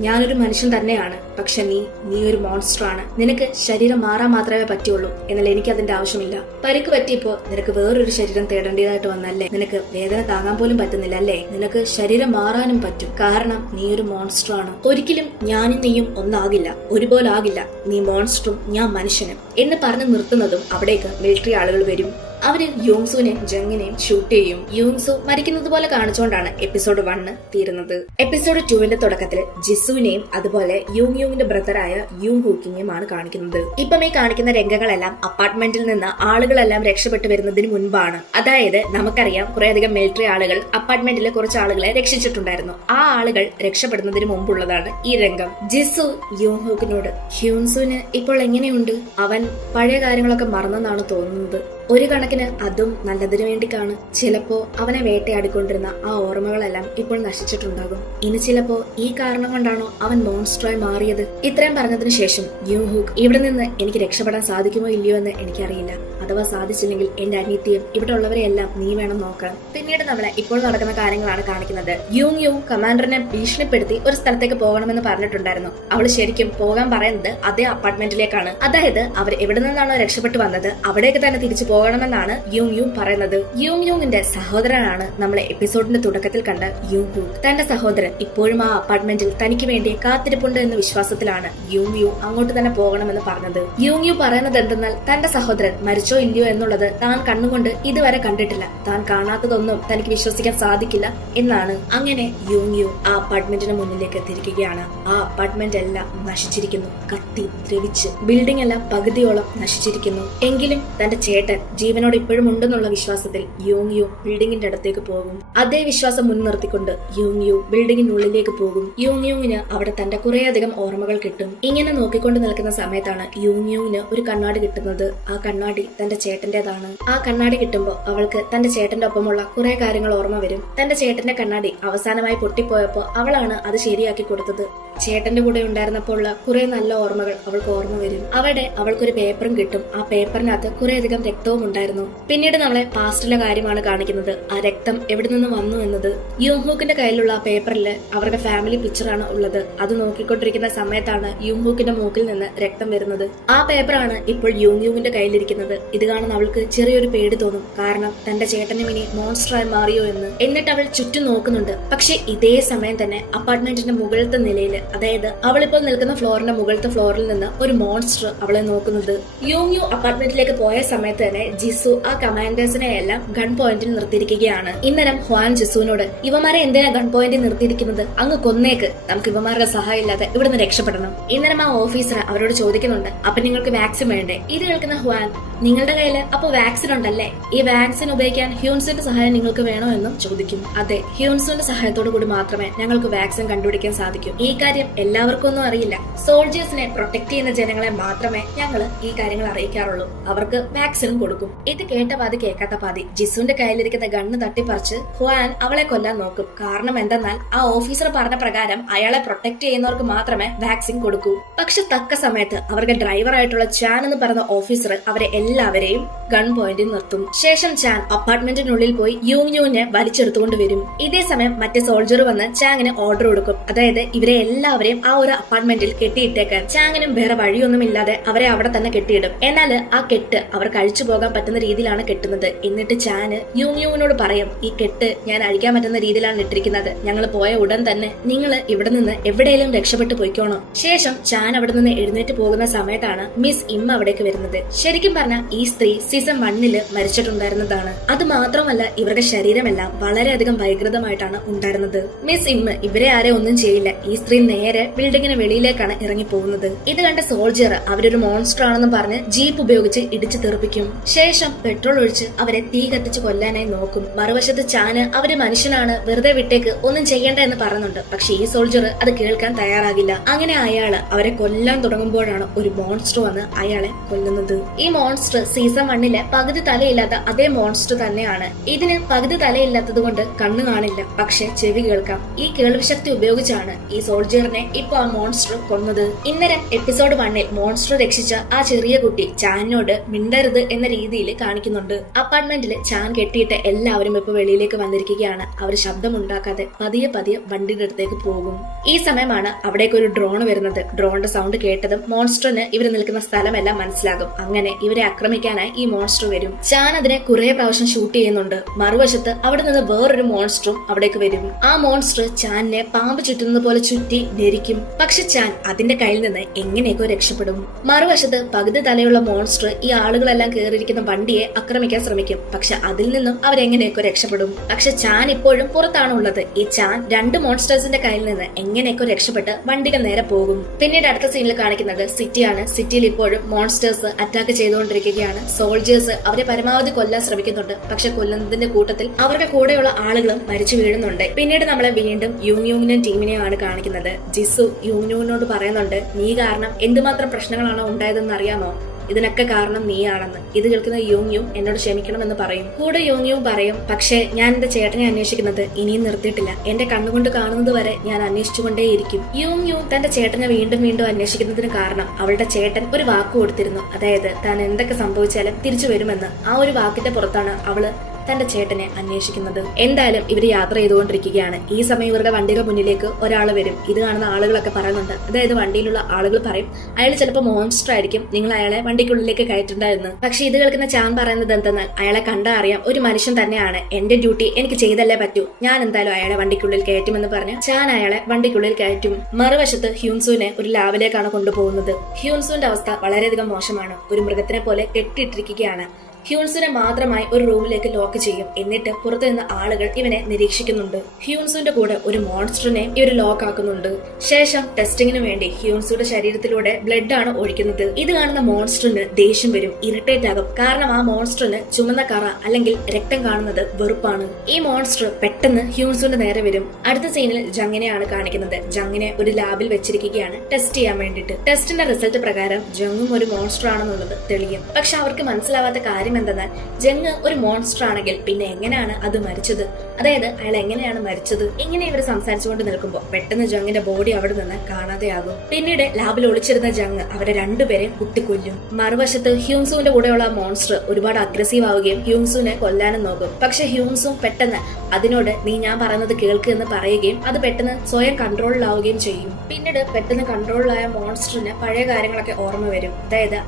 ഞാനൊരു മനുഷ്യൻ തന്നെയാണ്, പക്ഷെ നീ ഒരു മോൺസ്റ്റർ ആണ്. നിനക്ക് ശരീരം മാറാൻ മാത്രമേ പറ്റുള്ളൂ. എന്നാൽ എനിക്ക് അതിന്റെ ആവശ്യമില്ല. പരിക്ക് പറ്റിയപ്പോ നിനക്ക് വേറൊരു ശരീരം തേടേണ്ടതായിട്ട് വന്നല്ലേ? നിനക്ക് വേദന താങ്ങാൻ പോലും പറ്റുന്നില്ല അല്ലേ? നിനക്ക് ശരീരം മാറാനും പറ്റും, കാരണം നീ ഒരു മോൺസ്റ്റർ ആണ്. ഒരിക്കലും ഞാനും നീയും ഒന്നാകില്ല, ഒരുപോലെ ആകില്ല. നീ മോൺസ്റ്ററും ഞാൻ മനുഷ്യനും എന്ന് പറഞ്ഞ് നിർത്തുന്നതും അവിടേക്ക് മിലിറ്ററി ആളുകൾ വരും. അവര് യൂങ്സുവിനെയും ജങ്ങിനെയും ഷൂട്ട് ചെയ്യും. യൂങ്സു മരിക്കുന്നത് പോലെ കാണിച്ചുകൊണ്ടാണ് എപ്പിസോഡ് 1 തീരുന്നത്. എപ്പിസോഡ് 2 തുടക്കത്തിൽ ജിസുവിനെയും അതുപോലെ യൂങ്ങിന്റെ ബ്രദറായ യൂങ് ഹൂക്കിനെയുമാണ് കാണിക്കുന്നത്. ഇപ്പം ഈ കാണിക്കുന്ന രംഗങ്ങളെല്ലാം അപ്പാർട്ട്മെന്റിൽ നിന്ന് ആളുകളെല്ലാം രക്ഷപ്പെട്ടു വരുന്നതിന് മുൻപാണ്. അതായത് നമുക്കറിയാം കുറേയധികം മിലിറ്ററി ആളുകൾ അപ്പാർട്ട്മെന്റിലെ കുറച്ച് ആളുകളെ രക്ഷിച്ചിട്ടുണ്ടായിരുന്നു. ആ ആളുകൾ രക്ഷപ്പെടുന്നതിന് മുമ്പുള്ളതാണ് ഈ രംഗം. ജിസു യൂങ് ഹൂക്കിനോട്, ഹ്യൂൻസുവിന് ഇപ്പോൾ എങ്ങനെയുണ്ട്? അവൻ പഴയ കാര്യങ്ങളൊക്കെ മറന്നെന്നാണ് തോന്നുന്നത്. ഒരു കണക്കിന് അതും നല്ലതിനു വേണ്ടി കാണും. ചിലപ്പോ അവനെ വേട്ടയാടിക്കൊണ്ടിരുന്ന ആ ഓർമ്മകളെല്ലാം ഇപ്പോൾ നശിച്ചിട്ടുണ്ടാകും. ഇനി ചിലപ്പോ ഈ കാരണം കൊണ്ടാണോ അവൻ മോൺസ്റ്ററായി മാറിയത്? ഇത്രയും പറഞ്ഞതിനു ശേഷം യൂങ് ഹൂക്ക്, ഇവിടെ നിന്ന് എനിക്ക് രക്ഷപ്പെടാൻ സാധിക്കുമോ ഇല്ലയോ എന്ന് എനിക്കറിയില്ല. അഥവാ സാധിച്ചില്ലെങ്കിൽ എന്റെ അനിയത്തിയും ഇവിടെ ഉള്ളവരെയെല്ലാം നീ വേണം നോക്കാൻ. പിന്നീട് നമ്മളെ ഇപ്പോൾ നടക്കുന്ന കാര്യങ്ങളാണ് കാണിക്കുന്നത്. യൂങ് കമാൻഡറിനെ ഭീഷണിപ്പെടുത്തി ഒരു സ്ഥലത്തേക്ക് പോകണമെന്ന് പറഞ്ഞിട്ടുണ്ടായിരുന്നു. അവൾ ശരിക്കും പോകാൻ പറയുന്നത് അതേ അപ്പാർട്ട്മെന്റിലേക്കാണ്. അതായത് അവർ എവിടെ നിന്നാണോ രക്ഷപ്പെട്ടു വന്നത് അവിടേക്ക് തന്നെ തിരിച്ചു പോകണമെന്നാണ് യൂങ് പറയുന്നത്. യൂങ്ങിന്റെ സഹോദരനാണ് നമ്മളെ എപ്പിസോഡിന്റെ തുടക്കത്തിൽ കണ്ട യൂങ് ഹൂക്ക്. തന്റെ സഹോദരൻ ഇപ്പോഴും ആ അപ്പാർട്ട്മെന്റിൽ തനിക്ക് വേണ്ടി കാത്തിരിപ്പുണ്ട് എന്ന വിശ്വാസത്തിലാണ് യൂങ് അങ്ങോട്ട് തന്നെ പോകണമെന്ന് പറഞ്ഞത്. യൂങ് പറയുന്നത് എന്തെന്നാൽ തന്റെ സഹോദരൻ മരിച്ചോ ഇല്ലയോ എന്നുള്ളത് താൻ കണ്ണുകൊണ്ട് ഇതുവരെ കണ്ടിട്ടില്ല. താൻ കാണാത്തതൊന്നും തനിക്ക് വിശ്വസിക്കാൻ സാധിക്കില്ല എന്നാണ്. അങ്ങനെ യൂങ് ആ അപ്പാർട്ട്മെന്റിന് മുന്നിലേക്ക് എത്തിയിരിക്കുകയാണ്. ആ അപ്പാർട്ട്മെന്റ് എല്ലാം നശിച്ചിരിക്കുന്നു. കത്തി ദ്രവിച്ച് ബിൽഡിംഗ് എല്ലാം പകുതിയോളം നശിച്ചിരിക്കുന്നു. എങ്കിലും തന്റെ ചേട്ടൻ ജീവനോട് ഇപ്പോഴും ഉണ്ടെന്നുള്ള വിശ്വാസത്തിൽ യൂങ് ബിൽഡിംഗിന്റെ അടുത്തേക്ക് പോകും. അതേ വിശ്വാസം മുൻനിർത്തിക്കൊണ്ട് യൂങ് ബിൽഡിംഗിനുള്ളിലേക്ക് പോകും. യൂങ്ങിന് അവിടെ തന്റെ കുറേയധികം ഓർമ്മകൾ കിട്ടും. ഇങ്ങനെ നോക്കിക്കൊണ്ട് നിൽക്കുന്ന സമയത്താണ് യൂങ്ങിന് ഒരു കണ്ണാടി കിട്ടുന്നത്. ആ കണ്ണാടി തന്റെ ചേട്ടന്റേതാണ്. ആ കണ്ണാടി കിട്ടുമ്പോൾ അവൾക്ക് തന്റെ ചേട്ടന്റെ ഒപ്പമുള്ള കുറെ കാര്യങ്ങൾ ഓർമ്മ വരും. തന്റെ ചേട്ടന്റെ കണ്ണാടി അവസാനമായി പൊട്ടിപ്പോയപ്പോ അവളാണ് അത് ശരിയാക്കി കൊടുത്തത്. ചേട്ടന്റെ കൂടെ ഉണ്ടായിരുന്നപ്പോൾ ഉള്ള കുറെ നല്ല ഓർമ്മകൾ അവൾക്ക് ഓർമ്മ വരും. അവിടെ അവൾക്കൊരു പേപ്പറും കിട്ടും. ആ പേപ്പറിനകത്ത് കുറേയധികം രക്തവും ഉണ്ടായിരുന്നു. പിന്നീട് നമ്മളെ പാസ്റ്റിലെ കാര്യമാണ് കാണിക്കുന്നത്. ആ രക്തം എവിടെ നിന്ന് വന്നു എന്നത്. യൂങ് ഹൂക്കിന്റെ കയ്യിലുള്ള ആ പേപ്പറിൽ അവരുടെ ഫാമിലി പിക്ചറാണ് ഉള്ളത്. അത് നോക്കിക്കൊണ്ടിരിക്കുന്ന സമയത്താണ് യൂങ് ഹൂക്കിന്റെ മൂക്കിൽ നിന്ന് രക്തം വരുന്നത്. ആ പേപ്പറാണ് ഇപ്പോൾ യൂങ്ങിന്റെ കയ്യിലിരിക്കുന്നത്. ഇത് കാണുന്ന അവൾക്ക് ചെറിയൊരു പേടി തോന്നും. കാരണം തന്റെ ചേട്ടനും ഇനി മോൺസ്റ്ററായി മാറിയോ എന്ന്. എന്നിട്ട് അവൾ ചുറ്റും നോക്കുന്നുണ്ട്. പക്ഷെ ഇതേ സമയം തന്നെ അപ്പാർട്ട്മെന്റിന്റെ മുകളിലത്തെ നിലയിൽ, അതായത് അവളിപ്പോൾ നിൽക്കുന്ന ഫ്ലോറിന്റെ മുകളിലത്തെ ഫ്ലോറിൽ നിന്ന് ഒരു മോൺസ്റ്റർ അവളെ നോക്കുന്നത്. യൂങ് അപ്പാർട്ട്മെന്റിലേക്ക് പോയ സമയത്ത് തന്നെ ജിസു ആ കമാൻഡേഴ്സിനെ എല്ലാം ഗൺ പോയിന്റിൽ നിർത്തിയിരിക്കുകയാണ്. ഇന്നരം ഹ്വാൻ ജിസുവിനോട്, ഇവന്മാരെ എന്തിനാ ഗൺ പോയിന്റിൽ നിർത്തിയിരിക്കുന്നത്? അങ്ങ് കൊന്നേക്ക്, നമുക്ക് ഇവന്മാരുടെ സഹായം ഇല്ലാതെ ഇവിടുന്ന് രക്ഷപ്പെടണം. ഇന്നരം ആ ഓഫീസർ അവരോട് ചോദിക്കുന്നുണ്ട്, അപ്പൊ നിങ്ങൾക്ക് വാക്സിൻ വേണ്ടേ? ഇത് കേൾക്കുന്ന ഹ്വാൻ, നിങ്ങളുടെ കയ്യിൽ അപ്പൊ വാക്സിൻ ഉണ്ടല്ലേ? ഈ വാക്സിൻ ഉപയോഗിക്കാൻ ഹ്യൂൻസിന്റെ സഹായം നിങ്ങൾക്ക് വേണോ എന്നും ചോദിക്കും. അതെ, ഹ്യൂൻസിന്റെ സഹായത്തോടു കൂടി മാത്രമേ ഞങ്ങൾക്ക് വാക്സിൻ കണ്ടുപിടിക്കാൻ സാധിക്കൂ. ഈ കാര്യം എല്ലാവർക്കും ഒന്നും അറിയില്ല. സോൾജേഴ്സിനെ പ്രൊട്ടക്ട് ചെയ്യുന്ന ജനങ്ങളെ മാത്രമേ ഞങ്ങൾ ഈ കാര്യങ്ങൾ അറിയിക്കാറുള്ളൂ. അവർക്ക് വാക്സിനും കൊടുക്കും. ഇത് കേട്ട പാതി കേൾക്കാത്ത പാതി ജിസുവിന്റെ കയ്യിലിരിക്കുന്ന ഗണ്ണ് തട്ടിപ്പറിച്ച് ഹ്വാൻ അവളെ കൊല്ലാൻ നോക്കും. കാരണം എന്തെന്നാൽ ആ ഓഫീസർ പറഞ്ഞ പ്രകാരം അയാളെ പ്രൊട്ടക്ട് ചെയ്യുന്നവർക്ക് മാത്രമേ വാക്സിൻ കൊടുക്കൂ. പക്ഷെ തക്ക സമയത്ത് അവരുടെ ഡ്രൈവർ ആയിട്ടുള്ള ചാൻ എന്ന് പറഞ്ഞ ഓഫീസർ അവരെ എല്ലാവരെയും ഗൺ പോയിന്റിൽ നിർത്തും. ശേഷം ചാൻ അപ്പാർട്ട്മെന്റിനുള്ളിൽ പോയി യൂങ്ങിനെ വലിച്ചെടുത്തുകൊണ്ട് വരും. ഇതേ സമയം മറ്റേ സോൾജർ വന്ന് ചാങ്ങിന് ഓർഡർ കൊടുക്കും. അതായത് ഇവരെ എല്ലാവരെയും ആ ഒരു അപ്പാർട്ട്മെന്റിൽ കെട്ടിയിട്ടേക്കാൻ. ചാങ്ങിനും വേറെ വഴിയൊന്നുമില്ലാതെ അവരെ അവിടെ തന്നെ കെട്ടിയിടും. എന്നാൽ ആ കെട്ട് അവർക്ക് അഴിച്ചു പോകാൻ പറ്റുന്ന രീതിയിലാണ് കെട്ടുന്നത്. എന്നിട്ട് ചാന് യൂങ്ങിനോട് പറയും, ഈ കെട്ട് ഞാൻ അഴിക്കാൻ പറ്റുന്ന രീതിയിലാണ് ഇട്ടിരിക്കുന്നത്. ഞങ്ങൾ പോയ ഉടൻ തന്നെ നിങ്ങൾ ഇവിടെ നിന്ന് എവിടെയെങ്കിലും രക്ഷപ്പെട്ടു പോയിക്കോണം. ശേഷം ചാൻ അവിടെ നിന്ന് എഴുന്നേറ്റ് പോകുന്ന സമയത്താണ് മിസ് ഇമ്മ അവിടേക്ക് വരുന്നത്. ശരിക്കും പറഞ്ഞാൽ ഈ സ്ത്രീ സീസൺ 1 മരിച്ചിട്ടുണ്ടായിരുന്നതാണ്. അത് മാത്രമല്ല ഇവരുടെ ശരീരമെല്ലാം വളരെയധികം വൈകൃതമായിട്ടാണ് ഉണ്ടായിരുന്നത്. മിസ് ഇമ്മ ഇവരെ ആരെ ഒന്നും ചെയ്യില്ല. ഈ സ്ത്രീ നേരെ ബിൽഡിങ്ങിന് വെളിയിലേക്കാണ് ഇറങ്ങി പോകുന്നത്. ഇത് കണ്ട സോൾജർ അവരൊരു മോൺസ്റ്റർ ആണെന്ന് പറഞ്ഞ് ജീപ്പ് ഉപയോഗിച്ച് ഇടിച്ചു തെറിപ്പിക്കും. ശേഷം പെട്രോൾ ഒഴിച്ച് അവരെ തീ കത്തിച്ച് കൊല്ലാനായി നോക്കും. മറുവശത്ത് ചാന് അവര് മനുഷ്യനാണ്, വെറുതെ വിട്ടേക്ക്, ഒന്നും ചെയ്യണ്ട എന്ന് പറയുന്നുണ്ട്. പക്ഷെ ഈ സോൾജർ അത് കേൾക്കാൻ തയ്യാറാകില്ല. അങ്ങനെ അയാള് അവരെ കൊല്ലാൻ തുടങ്ങുമ്പോഴാണ് ഒരു മോൺസ്റ്റർ വന്ന് അയാളെ കൊല്ലുന്നത്. ഈ മോൺസ്റ്റർ സീസൺ 1 പകുതി തലയില്ലാത്ത അതേ മോൺസ്റ്റർ തന്നെയാണ്. ഇതിന് പകുതി തലയില്ലാത്തത് കൊണ്ട് കണ്ണു കാണില്ല, പക്ഷെ ചെവി കേൾക്കാം. ഈ കേൾവിശക്തി ഉപയോഗിച്ചാണ് ഈ സോൾജറിനെ ഇപ്പൊ ആ മോൺസ്റ്റർ കൊന്നത്. ഇന്നലെ എപ്പിസോഡ് 1 മോൺസ്റ്റർ രക്ഷിച്ച ആ ചെറിയ കുട്ടി ചാനിനോട് മിണ്ടരുത് എന്ന രീതിയിൽ കാണിക്കുന്നുണ്ട്. അപ്പാർട്ട്മെന്റിൽ ചാൻ കെട്ടിയിട്ട് എല്ലാവരും ഇപ്പൊ വെളിയിലേക്ക് വന്നിരിക്കുകയാണ്. അവർ ശബ്ദമുണ്ടാക്കാതെ പതിയെ പതിയെ വണ്ടിയുടെ അടുത്തേക്ക് പോകും. ഈ സമയമാണ് അവിടേക്ക് ഒരു ഡ്രോൺ വരുന്നത്. ഡ്രോണിന്റെ സൗണ്ട് കേട്ടതും മോൺസ്റ്ററിന് ഇവർ നിൽക്കുന്ന സ്ഥലമെല്ലാം മനസ്സിലാകും. അങ്ങനെ ഇവരെ ആക്രമിക്കാൻ ആക്രമിക്കാനായി ഈ മോൺസ്റ്റർ വരും. ചാൻ അതിനെ കുറെ പ്രാവശ്യം ഷൂട്ട് ചെയ്യുന്നുണ്ട്. മറുവശത്ത് അവിടെ നിന്ന് വേറൊരു മോൺസ്റ്ററും അവിടേക്ക് വരും. ആ മോൺസ്റ്റർ ചാനിനെ പാമ്പ് ചുറ്റുന്നത് പോലെ ചുറ്റി ഞെരിക്കും. പക്ഷെ ചാൻ അതിന്റെ കയ്യിൽ നിന്ന് എങ്ങനെയൊക്കെ രക്ഷപ്പെടും. മറുവശത്ത് പകുതി തലയുള്ള മോൺസ്റ്റർ ഈ ആളുകളെല്ലാം കയറിയിരിക്കുന്ന വണ്ടിയെ ആക്രമിക്കാൻ ശ്രമിക്കും. പക്ഷെ അതിൽ നിന്നും അവരെങ്ങനെയൊക്കെ രക്ഷപ്പെടും. പക്ഷെ ചാൻ ഇപ്പോഴും പുറത്താണ് ഉള്ളത്. ഈ ചാൻ രണ്ട് മോൺസ്റ്റേഴ്സിന്റെ കയ്യിൽ നിന്ന് എങ്ങനെയൊക്കെ രക്ഷപ്പെട്ട് വണ്ടികൾ നേരെ പോകും. പിന്നീട് അടുത്ത സീനിൽ കാണിക്കുന്നത് സിറ്റിയാണ്. സിറ്റിയിൽ ഇപ്പോഴും മോൺസ്റ്റേഴ്സ് അറ്റാക്ക് ചെയ്തുകൊണ്ടിരിക്കുകയാണ്. സോൾജേഴ്സ് അവരെ പരമാവധി കൊല്ലാൻ ശ്രമിക്കുന്നുണ്ട്. പക്ഷെ കൊല്ലുന്നതിന്റെ കൂട്ടത്തിൽ അവരുടെ കൂടെയുള്ള ആളുകളും മരിച്ചു വീഴുന്നുണ്ട്. പിന്നീട് നമ്മളെ വീണ്ടും യൂങ്ങിനെ ടീമിനെയാണ് കാണിക്കുന്നത്. ജിസു യൂങ്ങിനോട് പറയുന്നുണ്ട്, നീ കാരണം എന്തുമാത്രം പ്രശ്നങ്ങളാണോ ഉണ്ടായതെന്ന് അറിയാമോ? ഇതിനൊക്കെ കാരണം നീയാണെന്ന്. ഇത് കേൾക്കുന്ന യൂങ് എന്നോട് ക്ഷമിക്കണമെന്ന് പറയും. കൂടെ യൂങ് പറയും, പക്ഷേ ഞാൻ എന്റെ ചേട്ടനെ അന്വേഷിക്കുന്നത് ഇനിയും നിർത്തിയിട്ടില്ല. എന്റെ കണ്ണുകൊണ്ട് കാണുന്നത് വരെ ഞാൻ അന്വേഷിച്ചുകൊണ്ടേയിരിക്കും. യൂങ് തന്റെ ചേട്ടനെ വീണ്ടും വീണ്ടും അന്വേഷിക്കുന്നതിന് കാരണം അവളുടെ ചേട്ടൻ ഒരു വാക്ക് കൊടുത്തിരുന്നു. അതായത് താൻ എന്തൊക്കെ സംഭവിച്ചാലും തിരിച്ചു വരുമെന്ന്. ആ ഒരു വാക്കിന്റെ പുറത്താണ് അവള് തന്റെ ചേട്ടനെ അന്വേഷിക്കുന്നത്. എന്തായാലും ഇവര് യാത്ര ചെയ്തുകൊണ്ടിരിക്കുകയാണ്. ഈ സമയം ഇവരുടെ വണ്ടിയുടെ മുന്നിലേക്ക് ഒരാൾ വരും. ഇത് കാണുന്ന ആളുകളൊക്കെ പറയുന്നുണ്ട്, അതായത് വണ്ടിയിലുള്ള ആളുകൾ പറയും, അയാൾ ചിലപ്പോൾ മോൺസ്റ്റർ ആയിരിക്കും, നിങ്ങൾ അയാളെ വണ്ടിക്കുള്ളിലേക്ക് കയറ്റണ്ടായിരുന്നു. പക്ഷെ ഇത് കേൾക്കുന്ന ചാൻ പറയുന്നത് എന്തെന്നാൽ, അയാളെ കണ്ടാ അറിയാം ഒരു മനുഷ്യൻ തന്നെയാണ്, എന്റെ ഡ്യൂട്ടി എനിക്ക് ചെയ്തല്ലേ പറ്റൂ, ഞാൻ എന്തായാലും അയാളെ വണ്ടിക്കുള്ളിൽ കയറ്റുമെന്ന് പറഞ്ഞ് ചാൻ അയാളെ വണ്ടിക്കുള്ളിൽ കയറ്റും. മറുവശത്ത് ഹ്യൂൻസുവിനെ ഒരു ലാബിലേക്കാണ് കൊണ്ടുപോകുന്നത്. ഹ്യൂൻസുവിന്റെ അവസ്ഥ വളരെയധികം മോശമാണ്. ഒരു മൃഗത്തിനെ പോലെ കെട്ടിയിട്ടിരിക്കുകയാണ്. ഹ്യൂൻസുനെ മാത്രമായി ഒരു റൂമിലേക്ക് ലോക്ക് ചെയ്യും. എന്നിട്ട് പുറത്തു നിന്ന് ആളുകൾ ഇവനെ നിരീക്ഷിക്കുന്നുണ്ട്. ഹ്യൂൻസുന്റെ കൂടെ ഒരു മോൺസ്റ്ററിനെ ഇവർ ലോക്ക് ആക്കുന്നുണ്ട്. ശേഷം ടെസ്റ്റിങ്ങിന് വേണ്ടി ഹ്യൂൻസുയുടെ ശരീരത്തിലൂടെ ബ്ലഡ് ആണ് ഒഴിക്കുന്നത്. ഇത് കാണുന്ന മോൺസ്റ്ററിന് ദേഷ്യം വരും, ഇറിറ്റേറ്റ് ആകും. കാരണം ആ മോൺസ്റ്ററിന് ചുമന്ന കറ അല്ലെങ്കിൽ രക്തം കാണുന്നത് വെറുപ്പാണ്. ഈ മോൺസ്റ്റർ പെട്ടെന്ന് ഹ്യൂൻസുന്റെ നേരെ വരും. അടുത്ത സീനിൽ ജങ്ങിനെയാണ് കാണിക്കുന്നത്. ജങ്ങിനെ ഒരു ലാബിൽ വെച്ചിരിക്കുകയാണ് ടെസ്റ്റ് ചെയ്യാൻ വേണ്ടിയിട്ട്. ടെസ്റ്റിന്റെ റിസൾട്ട് പ്രകാരം ജങ്ങും ഒരു മോൺസ്റ്റർ ആണെന്നുള്ളത് തെളിയും. പക്ഷെ അവർക്ക് മനസ്സിലാവാത്ത കാര്യം എന്തെന്നാൽ, ജങ് ഒരു മോൺസ്റ്റർ ആണെങ്കിൽ പിന്നെ എങ്ങനെയാണ് അത് മരിച്ചത്? അതായത് അയാൾ എങ്ങനെയാണ് മരിച്ചത്? ഇങ്ങനെ ഇവർ സംസാരിച്ചുകൊണ്ട് നിൽക്കുമ്പോൾ പെട്ടെന്ന് ജങ്ങിന്റെ ബോഡി അവിടെ നിന്ന് കാണാതെയാകും. പിന്നീട് ലാബിൽ ഒളിച്ചിരുന്ന ജങ് അവരെ രണ്ടുപേരെയും കുത്തിക്കൊല്ലും. മറുവശത്ത് ഹ്യൂൻസുവിന്റെ കൂടെയുള്ള മോൺസ്റ്റർ ഒരുപാട് അഗ്രസീവ് ആവുകയും ഹ്യൂൻസുവിനെ കൊല്ലാനും നോക്കും. പക്ഷെ ഹ്യൂൻസും പെട്ടെന്ന് അതിനോട് നീ ഞാൻ പറയുന്നത് കേൾക്ക് എന്ന് പറയുകയും അത് പെട്ടെന്ന് സ്വയം കൺട്രോളിലാവുകയും ചെയ്യും. പിന്നീട് പെട്ടെന്ന് കൺട്രോളിലായ മോൺസ്റ്ററിന് പഴയ കാര്യങ്ങളൊക്കെ ഓർമ്മ വരും. അതായത്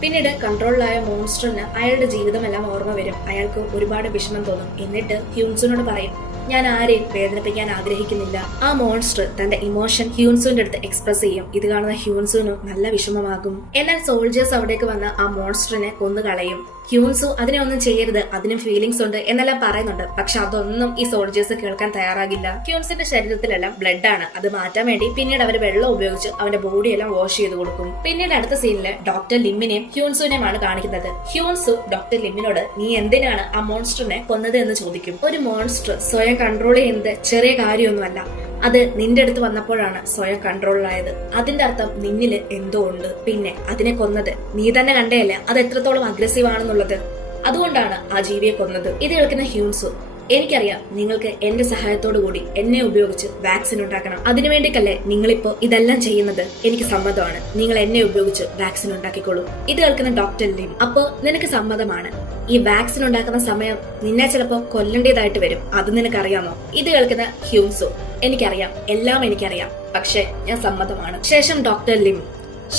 പിന്നീട് കൺട്രോളിലായ മോൺസ്റ്ററിന് അയാളുടെ ജീവിതമെല്ലാം ഓർമ്മ വരും. അയാൾക്ക് ഒരുപാട് വിഷമം തോന്നും. എന്നിട്ട് ഹ്യൂൻസുനോട് പറയും, ഞാൻ ആരെയും വേദനിപ്പിക്കാൻ ആഗ്രഹിക്കുന്നില്ല. ആ മോൺസ്റ്റർ തന്റെ ഇമോഷൻ ഹ്യൂൻസുവിന്റെ അടുത്ത് എക്സ്പ്രസ് ചെയ്യും. ഇത് കാണുന്ന ഹ്യൂൻസുവിനും നല്ല വിഷമമാകും. എന്നാൽ സോൾജേഴ്സ് അവിടേക്ക് വന്ന് ആ മോൺസ്റ്ററിനെ കൊന്നുകളയും. ഹ്യൂൻസു അതിനെ ഒന്നും ചെയ്യരുത്, അതിനും ഫീലിംഗ്സ് ഉണ്ട് എന്നെല്ലാം പറയുന്നുണ്ട്. പക്ഷെ അതൊന്നും ഈ സോൾജേഴ്സ് കേൾക്കാൻ തയ്യാറാകില്ല. ഹ്യൂൻസിന്റെ ശരീരത്തിലെല്ലാം ബ്ലഡ് ആണ്. അത് മാറ്റാൻ വേണ്ടി പിന്നീട് അവർ വെള്ളം ഉപയോഗിച്ച് അവന്റെ ബോഡിയെല്ലാം വാഷ് ചെയ്ത് കൊടുക്കും. പിന്നീട് അടുത്ത സീനില് ഡോക്ടർ ലിമ്മിനെയും ഹ്യൂൻസുവിനെയുമാണ് കാണിക്കുന്നത്. ഹ്യൂൻസു ഡോക്ടർ ലിമ്മിനോട് നീ എന്തിനാണ് ആ മോൺസ്റ്ററിനെ കൊന്നത് എന്ന് ചോദിക്കും. ഒരു മോൺസ്റ്റർ സ്വയം കൺട്രോൾ ചെയ്യുന്നത് ചെറിയ കാര്യമൊന്നുമല്ല. അത് നിന്റെ അടുത്ത് വന്നപ്പോഴാണ് സ്വയം കൺട്രോളിലായത്. അതിന്റെ അർത്ഥം നിന്നില് എന്തോ ഉണ്ട്. പിന്നെ അതിനെ കൊന്നത് നീ തന്നെ കണ്ടേയല്ലേ അത് എത്രത്തോളം അഗ്രസീവ് ആണെന്നുള്ളത്. അതുകൊണ്ടാണ് ആ ജീവിയെ കൊന്നത്. ഇത് കേൾക്കുന്ന ഹ്യൂൻസു, എനിക്കറിയാം നിങ്ങൾക്ക് എന്റെ സഹായത്തോടു കൂടി എന്നെ ഉപയോഗിച്ച് വാക്സിൻ ഉണ്ടാക്കണം. അതിനുവേണ്ടിക്കല്ലേ നിങ്ങളിപ്പോ ഇതെല്ലാം ചെയ്യുന്നത്. എനിക്ക് സമ്മതമാണ്, നിങ്ങൾ എന്നെ ഉപയോഗിച്ച് വാക്സിൻ ഉണ്ടാക്കിക്കോളൂ. ഇത് കേൾക്കുന്ന ഡോക്ടർ ലിം, അപ്പോ നിനക്ക് സമ്മതമാണ്. ഈ വാക്സിൻ ഉണ്ടാക്കുന്ന സമയം നിന്നെ ചിലപ്പോ കൊല്ലേണ്ടതായിട്ട് വരും, അത് നിനക്കറിയാമോ? ഇത് കേൾക്കുന്ന ഹ്യൂൻസു, എനിക്കറിയാം, എല്ലാം എനിക്കറിയാം, പക്ഷെ ഞാൻ സമ്മതമാണ്. ശേഷം ഡോക്ടർ ലിം,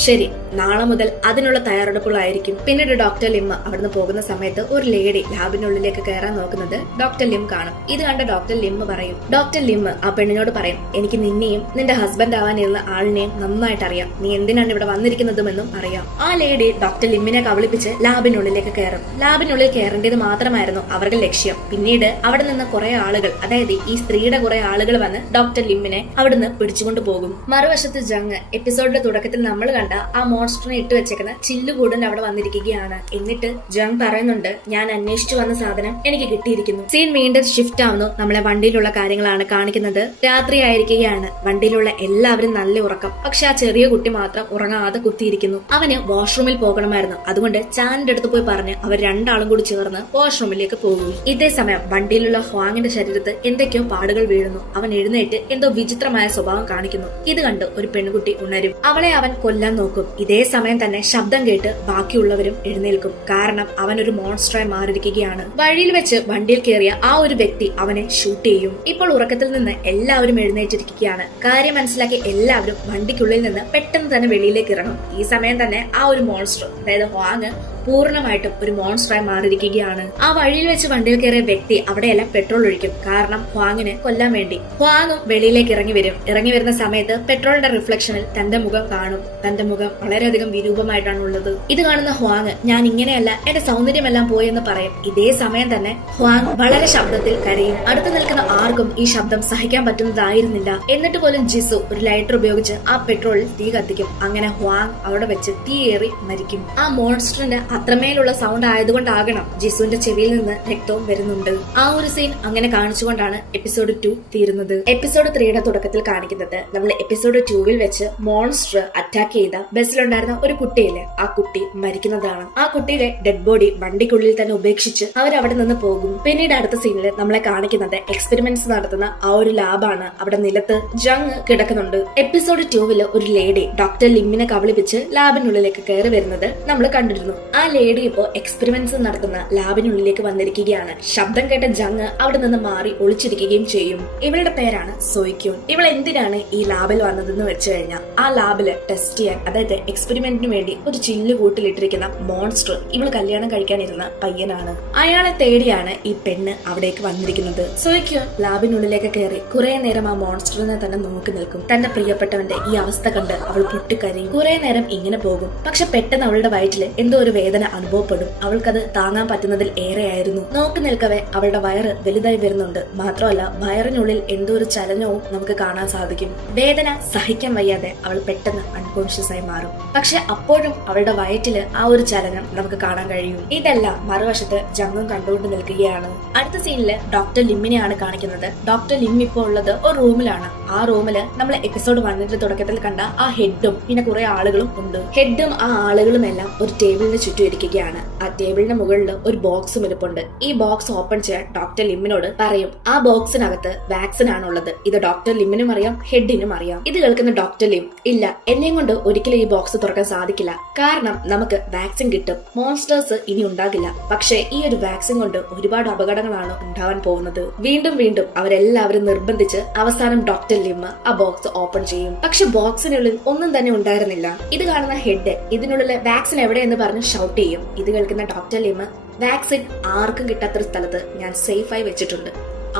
ശരി, നാളെ മുതൽ അതിനുള്ള തയ്യാറെടുപ്പുകളായിരിക്കും. പിന്നീട് ഡോക്ടർ ലിം അവിടുന്ന് പോകുന്ന സമയത്ത് ഒരു ലേഡി ലാബിനുള്ളിലേക്ക് കയറാൻ നോക്കുന്നത് ഡോക്ടർ ലിം കാണും. ഇത് കണ്ട ഡോക്ടർ ലിം പറയും, ഡോക്ടർ ലിം ആ പെണ്ണിനോട് പറയും, എനിക്ക് നിന്നെയും നിന്റെ ഹസ്ബൻഡ് ആവാനിരുന്ന ആളിനെയും നന്നായിട്ട് അറിയാം, നീ എന്തിനാണ് ഇവിടെ വന്നിരിക്കുന്നതുമെന്നും അറിയാം. ആ ലേഡി ഡോക്ടർ ലിമ്മിനെ കബളിപ്പിച്ച് ലാബിനുള്ളിലേക്ക് കയറും. ലാബിനുള്ളിൽ കയറേണ്ടത് മാത്രമായിരുന്നു അവരുടെ ലക്ഷ്യം. പിന്നീട് അവിടെ നിന്ന് കുറെ ആളുകൾ, അതായത് ഈ സ്ത്രീയുടെ കുറെ ആളുകൾ വന്ന് ഡോക്ടർ ലിമ്മിനെ അവിടുന്ന് പിടിച്ചുകൊണ്ട് പോകും. മറുവശത്ത് ജങ് എപ്പിസോഡിന്റെ തുടക്കത്തിൽ നമ്മൾ കണ്ട ആ മോൺസ്റ്ററിനെ ഇട്ട് വെച്ചേക്കുന്ന ചില്ലുകൂടിന്റെ അവിടെ വന്നിരിക്കുകയാണ്. എന്നിട്ട് ജങ് പറയുന്നുണ്ട്, ഞാൻ അന്വേഷിച്ചു വന്ന സാധനം എനിക്ക് കിട്ടിയിരിക്കുന്നു. സീൻ വീണ്ടും ഷിഫ്റ്റ് ആവുന്നു. നമ്മളെ വണ്ടിയിലുള്ള കാര്യങ്ങളാണ് കാണിക്കുന്നത്. രാത്രി ആയിരിക്കുകയാണ്. വണ്ടിയിലുള്ള എല്ലാവരും നല്ല ഉറക്കം. പക്ഷെ ആ ചെറിയ കുട്ടി മാത്രം ഉറങ്ങാതെ കുത്തിയിരിക്കുന്നു. അവന് വാഷ്റൂമിൽ പോകണമായിരുന്നു. അതുകൊണ്ട് ചാനിന്റെ അടുത്ത് പോയി പറഞ്ഞ് അവർ രണ്ടാളും കൂടി ചേർന്ന് വാഷ്റൂമിലേക്ക് പോകും. ഇതേ സമയം വണ്ടിയിലുള്ള ഹ്വാങ്ങിന്റെ ശരീരത്ത് എന്തൊക്കെയോ പാടുകൾ വീഴുന്നു. അവൻ എഴുന്നേറ്റ് എന്തോ വിചിത്രമായ സ്വഭാവം കാണിക്കുന്നു. ഇത് കണ്ട് ഒരു പെൺകുട്ടി ഉണരും. അവളെ അവൻ കൊല്ലാൻ നോക്കും. ഇതേ സമയം തന്നെ ശബ്ദം കേട്ട് ബാക്കിയുള്ളവരും എഴുന്നേൽക്കും. കാരണം അവൻ ഒരു മോൺസ്റ്ററായി മാറിയിരിക്കുകയാണ്. വഴിയിൽ വെച്ച് വണ്ടിയിൽ കയറിയ ആ ഒരു വ്യക്തി അവനെ ഷൂട്ട് ചെയ്യും. ഇപ്പോൾ ഉറക്കത്തിൽ നിന്ന് എല്ലാവരും എഴുന്നേറ്റിരിക്കുകയാണ്. കാര്യം മനസ്സിലാക്കി എല്ലാവരും വണ്ടിക്കുള്ളിൽ നിന്ന് പെട്ടെന്ന് തന്നെ വെളിയിലേക്ക് ഇറങ്ങും. ഈ സമയം തന്നെ ആ ഒരു മോൺസ്റ്റർ, അതായത് ഹ്വാങ് പൂർണ്ണമായിട്ടും ഒരു മോൺസ്റ്ററായി മാറിയിരിക്കുകയാണ്. ആ വഴിയിൽ വെച്ച് വണ്ടിയിൽ കയറിയ വ്യക്തി അവിടെയെല്ലാം പെട്രോൾ ഒഴിക്കും. കാരണം ഹ്വാങ്ങിനെ കൊല്ലാൻ വേണ്ടി. ഹ്വാങ്ങും വെളിയിലേക്ക് ഇറങ്ങി വരുന്ന സമയത്ത് പെട്രോളിന്റെ റിഫ്ലക്ഷനിൽ തന്റെ മുഖം കാണും. തന്റെ മുഖം വളരെയധികം വിരൂപമായിട്ടാണ് ഉള്ളത്. ഇത് കാണുന്ന ഹ്വാങ് ഞാൻ ഇങ്ങനെയല്ല, എന്റെ സൗന്ദര്യമെല്ലാം പോയെന്ന് പറയും. ഇതേ സമയം തന്നെ ഹ്വാങ് വളരെ ശബ്ദത്തിൽ കരയും. അടുത്ത് നിൽക്കുന്ന ആർക്കും ഈ ശബ്ദം സഹിക്കാൻ പറ്റുന്നതായിരുന്നില്ല. എന്നിട്ട് പോലും ജിസു ഒരു ലൈറ്റർ ഉപയോഗിച്ച് ആ പെട്രോളിൽ തീ കത്തിക്കും. അങ്ങനെ ഹ്വാങ് അവിടെ വെച്ച് തീയേറി മരിക്കും. ആ മോൺസ്റ്ററിന്റെ അത്രമേലുള്ള സൗണ്ട് ആയതുകൊണ്ടാകണം ജിസുവിന്റെ ചെവിയിൽ നിന്ന് രക്തവും വരുന്നുണ്ട്. ആ ഒരു സീൻ അങ്ങനെ കാണിച്ചുകൊണ്ടാണ് എപ്പിസോഡ് 2 തീരുന്നത്. എപ്പിസോഡ് 3യുടെ തുടക്കത്തിൽ കാണിക്കുന്നത് നമ്മൾ എപ്പിസോഡ് 2വിൽ വെച്ച് മോൺസ്റ്റർ അറ്റാക്ക് ചെയ്ത ബസ്സിലുണ്ടായിരുന്ന ഒരു കുട്ടിയില്ലേ, ആ കുട്ടി മരിക്കുന്നതാണ്. ആ കുട്ടിയുടെ ഡെഡ് ബോഡി വണ്ടിക്കുള്ളിൽ തന്നെ ഉപേക്ഷിച്ച് അവരവിടെ നിന്ന് പോകും. പിന്നീട് അടുത്ത സീനിൽ നമ്മളെ കാണിക്കുന്നത് എക്സ്പെരിമെന്റ്സ് നടത്തുന്ന ആ ഒരു ലാബാണ്. അവിടെ നിലത്ത് ജങ് കിടക്കുന്നുണ്ട്. എപ്പിസോഡ് 2വില് ഒരു ലേഡി ഡോക്ടർ ലിമ്മിനെ കബളിപ്പിച്ച് ലാബിനുള്ളിലേക്ക് കയറി വരുന്നത് നമ്മൾ കണ്ടിരുന്നു. ആ ലേഡി ഇപ്പോ എക്സ്പെരിമെന്റ്സ് നടത്തുന്ന ലാബിനുള്ളിലേക്ക് വന്നിരിക്കുകയാണ്. ശബ്ദം കേട്ട ജങ് അവിടെ നിന്ന് മാറി ഒളിച്ചിരിക്കുകയും ചെയ്യും. ഇവളുടെ പേരാണ് സോയ്ക്യൂൻ. ഇവൾ എന്തിനാണ് ഈ ലാബിൽ വന്നതെന്ന് വെച്ച് കഴിഞ്ഞാൽ ആ ലാബില് ടെസ്റ്റ് ചെയ്യാൻ, അതായത് എക്സ്പെരിമെന്റിന് വേണ്ടി ഒരു ചില്ല് കൂട്ടിലിട്ടിരിക്കുന്ന മോൺസ്റ്റർ ഇവൾ കല്യാണം കഴിക്കാനിരുന്ന പയ്യനാണ്. അയാളെ തേടിയാണ് ഈ പെണ്ണ് അവിടേക്ക് വന്നിരിക്കുന്നത്. സോയ്ക്യൂൻ ലാബിനുള്ളിലേക്ക് കയറി കുറെ നേരം ആ മോൺസ്റ്ററിനെ തന്നെ നോക്കി നിൽക്കും. തന്റെ പ്രിയപ്പെട്ടവന്റെ ഈ അവസ്ഥ കണ്ട് അവൾ പൊട്ടിക്കരയും. കുറെ നേരം ഇങ്ങനെ പോകും. പക്ഷെ പെട്ടെന്ന് അവളുടെ വയറ്റില് എന്തോ ഒരു വേദന അനുഭവപ്പെടും. അവൾക്കത് താങ്ങാൻ പറ്റുന്നതിൽ ഏറെയായിരുന്നു. നോക്കി നിൽക്കവേ അവളുടെ വയറ് വലുതായി വരുന്നുണ്ട്. മാത്രമല്ല വയറിനുള്ളിൽ എന്തോ ഒരു ചലനവും നമുക്ക് കാണാൻ സാധിക്കും. വേദന സഹിക്കാൻ വയ്യാതെ അവൾ പെട്ടെന്ന് അൺകോൺഷ്യസ് ആയി മാറും. പക്ഷെ അപ്പോഴും അവളുടെ വയറ്റില് ആ ഒരു ചലനം നമുക്ക് കാണാൻ കഴിയും. ഇതെല്ലാം മറുവശത്ത് ജങ്ങും കണ്ടുകൊണ്ട് നിൽക്കുകയാണ്. അടുത്ത സീനില് ഡോക്ടർ ലിമ്മിനെയാണ് കാണിക്കുന്നത്. ഡോക്ടർ ലിം ഇപ്പോൾ ഉള്ളത് ഒരു റൂമിലാണ്. ആ റൂമില് നമ്മൾ എപ്പിസോഡ് 1ന്റെ തുടക്കത്തിൽ കണ്ട ആ ഹെഡും പിന്നെ കുറെ ആളുകളും ഉണ്ട്. ഹെഡും ആ ആളുകളും എല്ലാം ഒരു ടേബിളിന് ചുറ്റും ഇരിക്കുകയാണ്. ആ ടേബിളിന് മുകളിൽ ഒരു ബോക്സും ഇരിപ്പുണ്ട്. ഈ ബോക്സ് ഓപ്പൺ ചെയ്യാൻ ഡോക്ടർ ലിമ്മിനോട് പറയും. ആ ബോക്സിനകത്ത് വാക്സിൻ ആണുള്ളത്. ഇത് ഡോക്ടർ ലിമ്മിനും അറിയാം, ഹെഡിനും അറിയാം. ഇത് കേൾക്കുന്ന ഡോക്ടർ ലിം ഇല്ല, എന്നെയും കൊണ്ട് ഒരിക്കലും ഈ ബോക്സ് തുറക്കാൻ സാധിക്കില്ല. കാരണം നമുക്ക് വാക്സിൻ കിട്ടും, മോൺസ്റ്റേഴ്സ് ഇനി ഉണ്ടാകില്ല. പക്ഷേ ഈ ഒരു വാക്സിൻ കൊണ്ട് ഒരുപാട് അപകടങ്ങളാണ് ഉണ്ടാവാൻ പോകുന്നത്. വീണ്ടും അവരെല്ലാവരും നിർബന്ധിച്ച് അവസാനം ഡോക്ടർ ലിം ആ ബോക്സ് ഓപ്പൺ ചെയ്യും. പക്ഷെ ബോക്സിനുള്ളിൽ ഒന്നും തന്നെ ഉണ്ടായിരുന്നില്ല. ഇത് കാണുന്ന ഹെഡ് ഇതിനുള്ളിലെ വാക്സിൻ എവിടെയെന്ന് പറഞ്ഞ് ഷൗട്ട് ചെയ്യും. ഇത് കേൾക്കുന്ന ഡോക്ടർ ലിം വാക്സിൻ ആർക്കും കിട്ടാത്തൊരു സ്ഥലത്ത് ഞാൻ സേഫായി വെച്ചിട്ടുണ്ട്.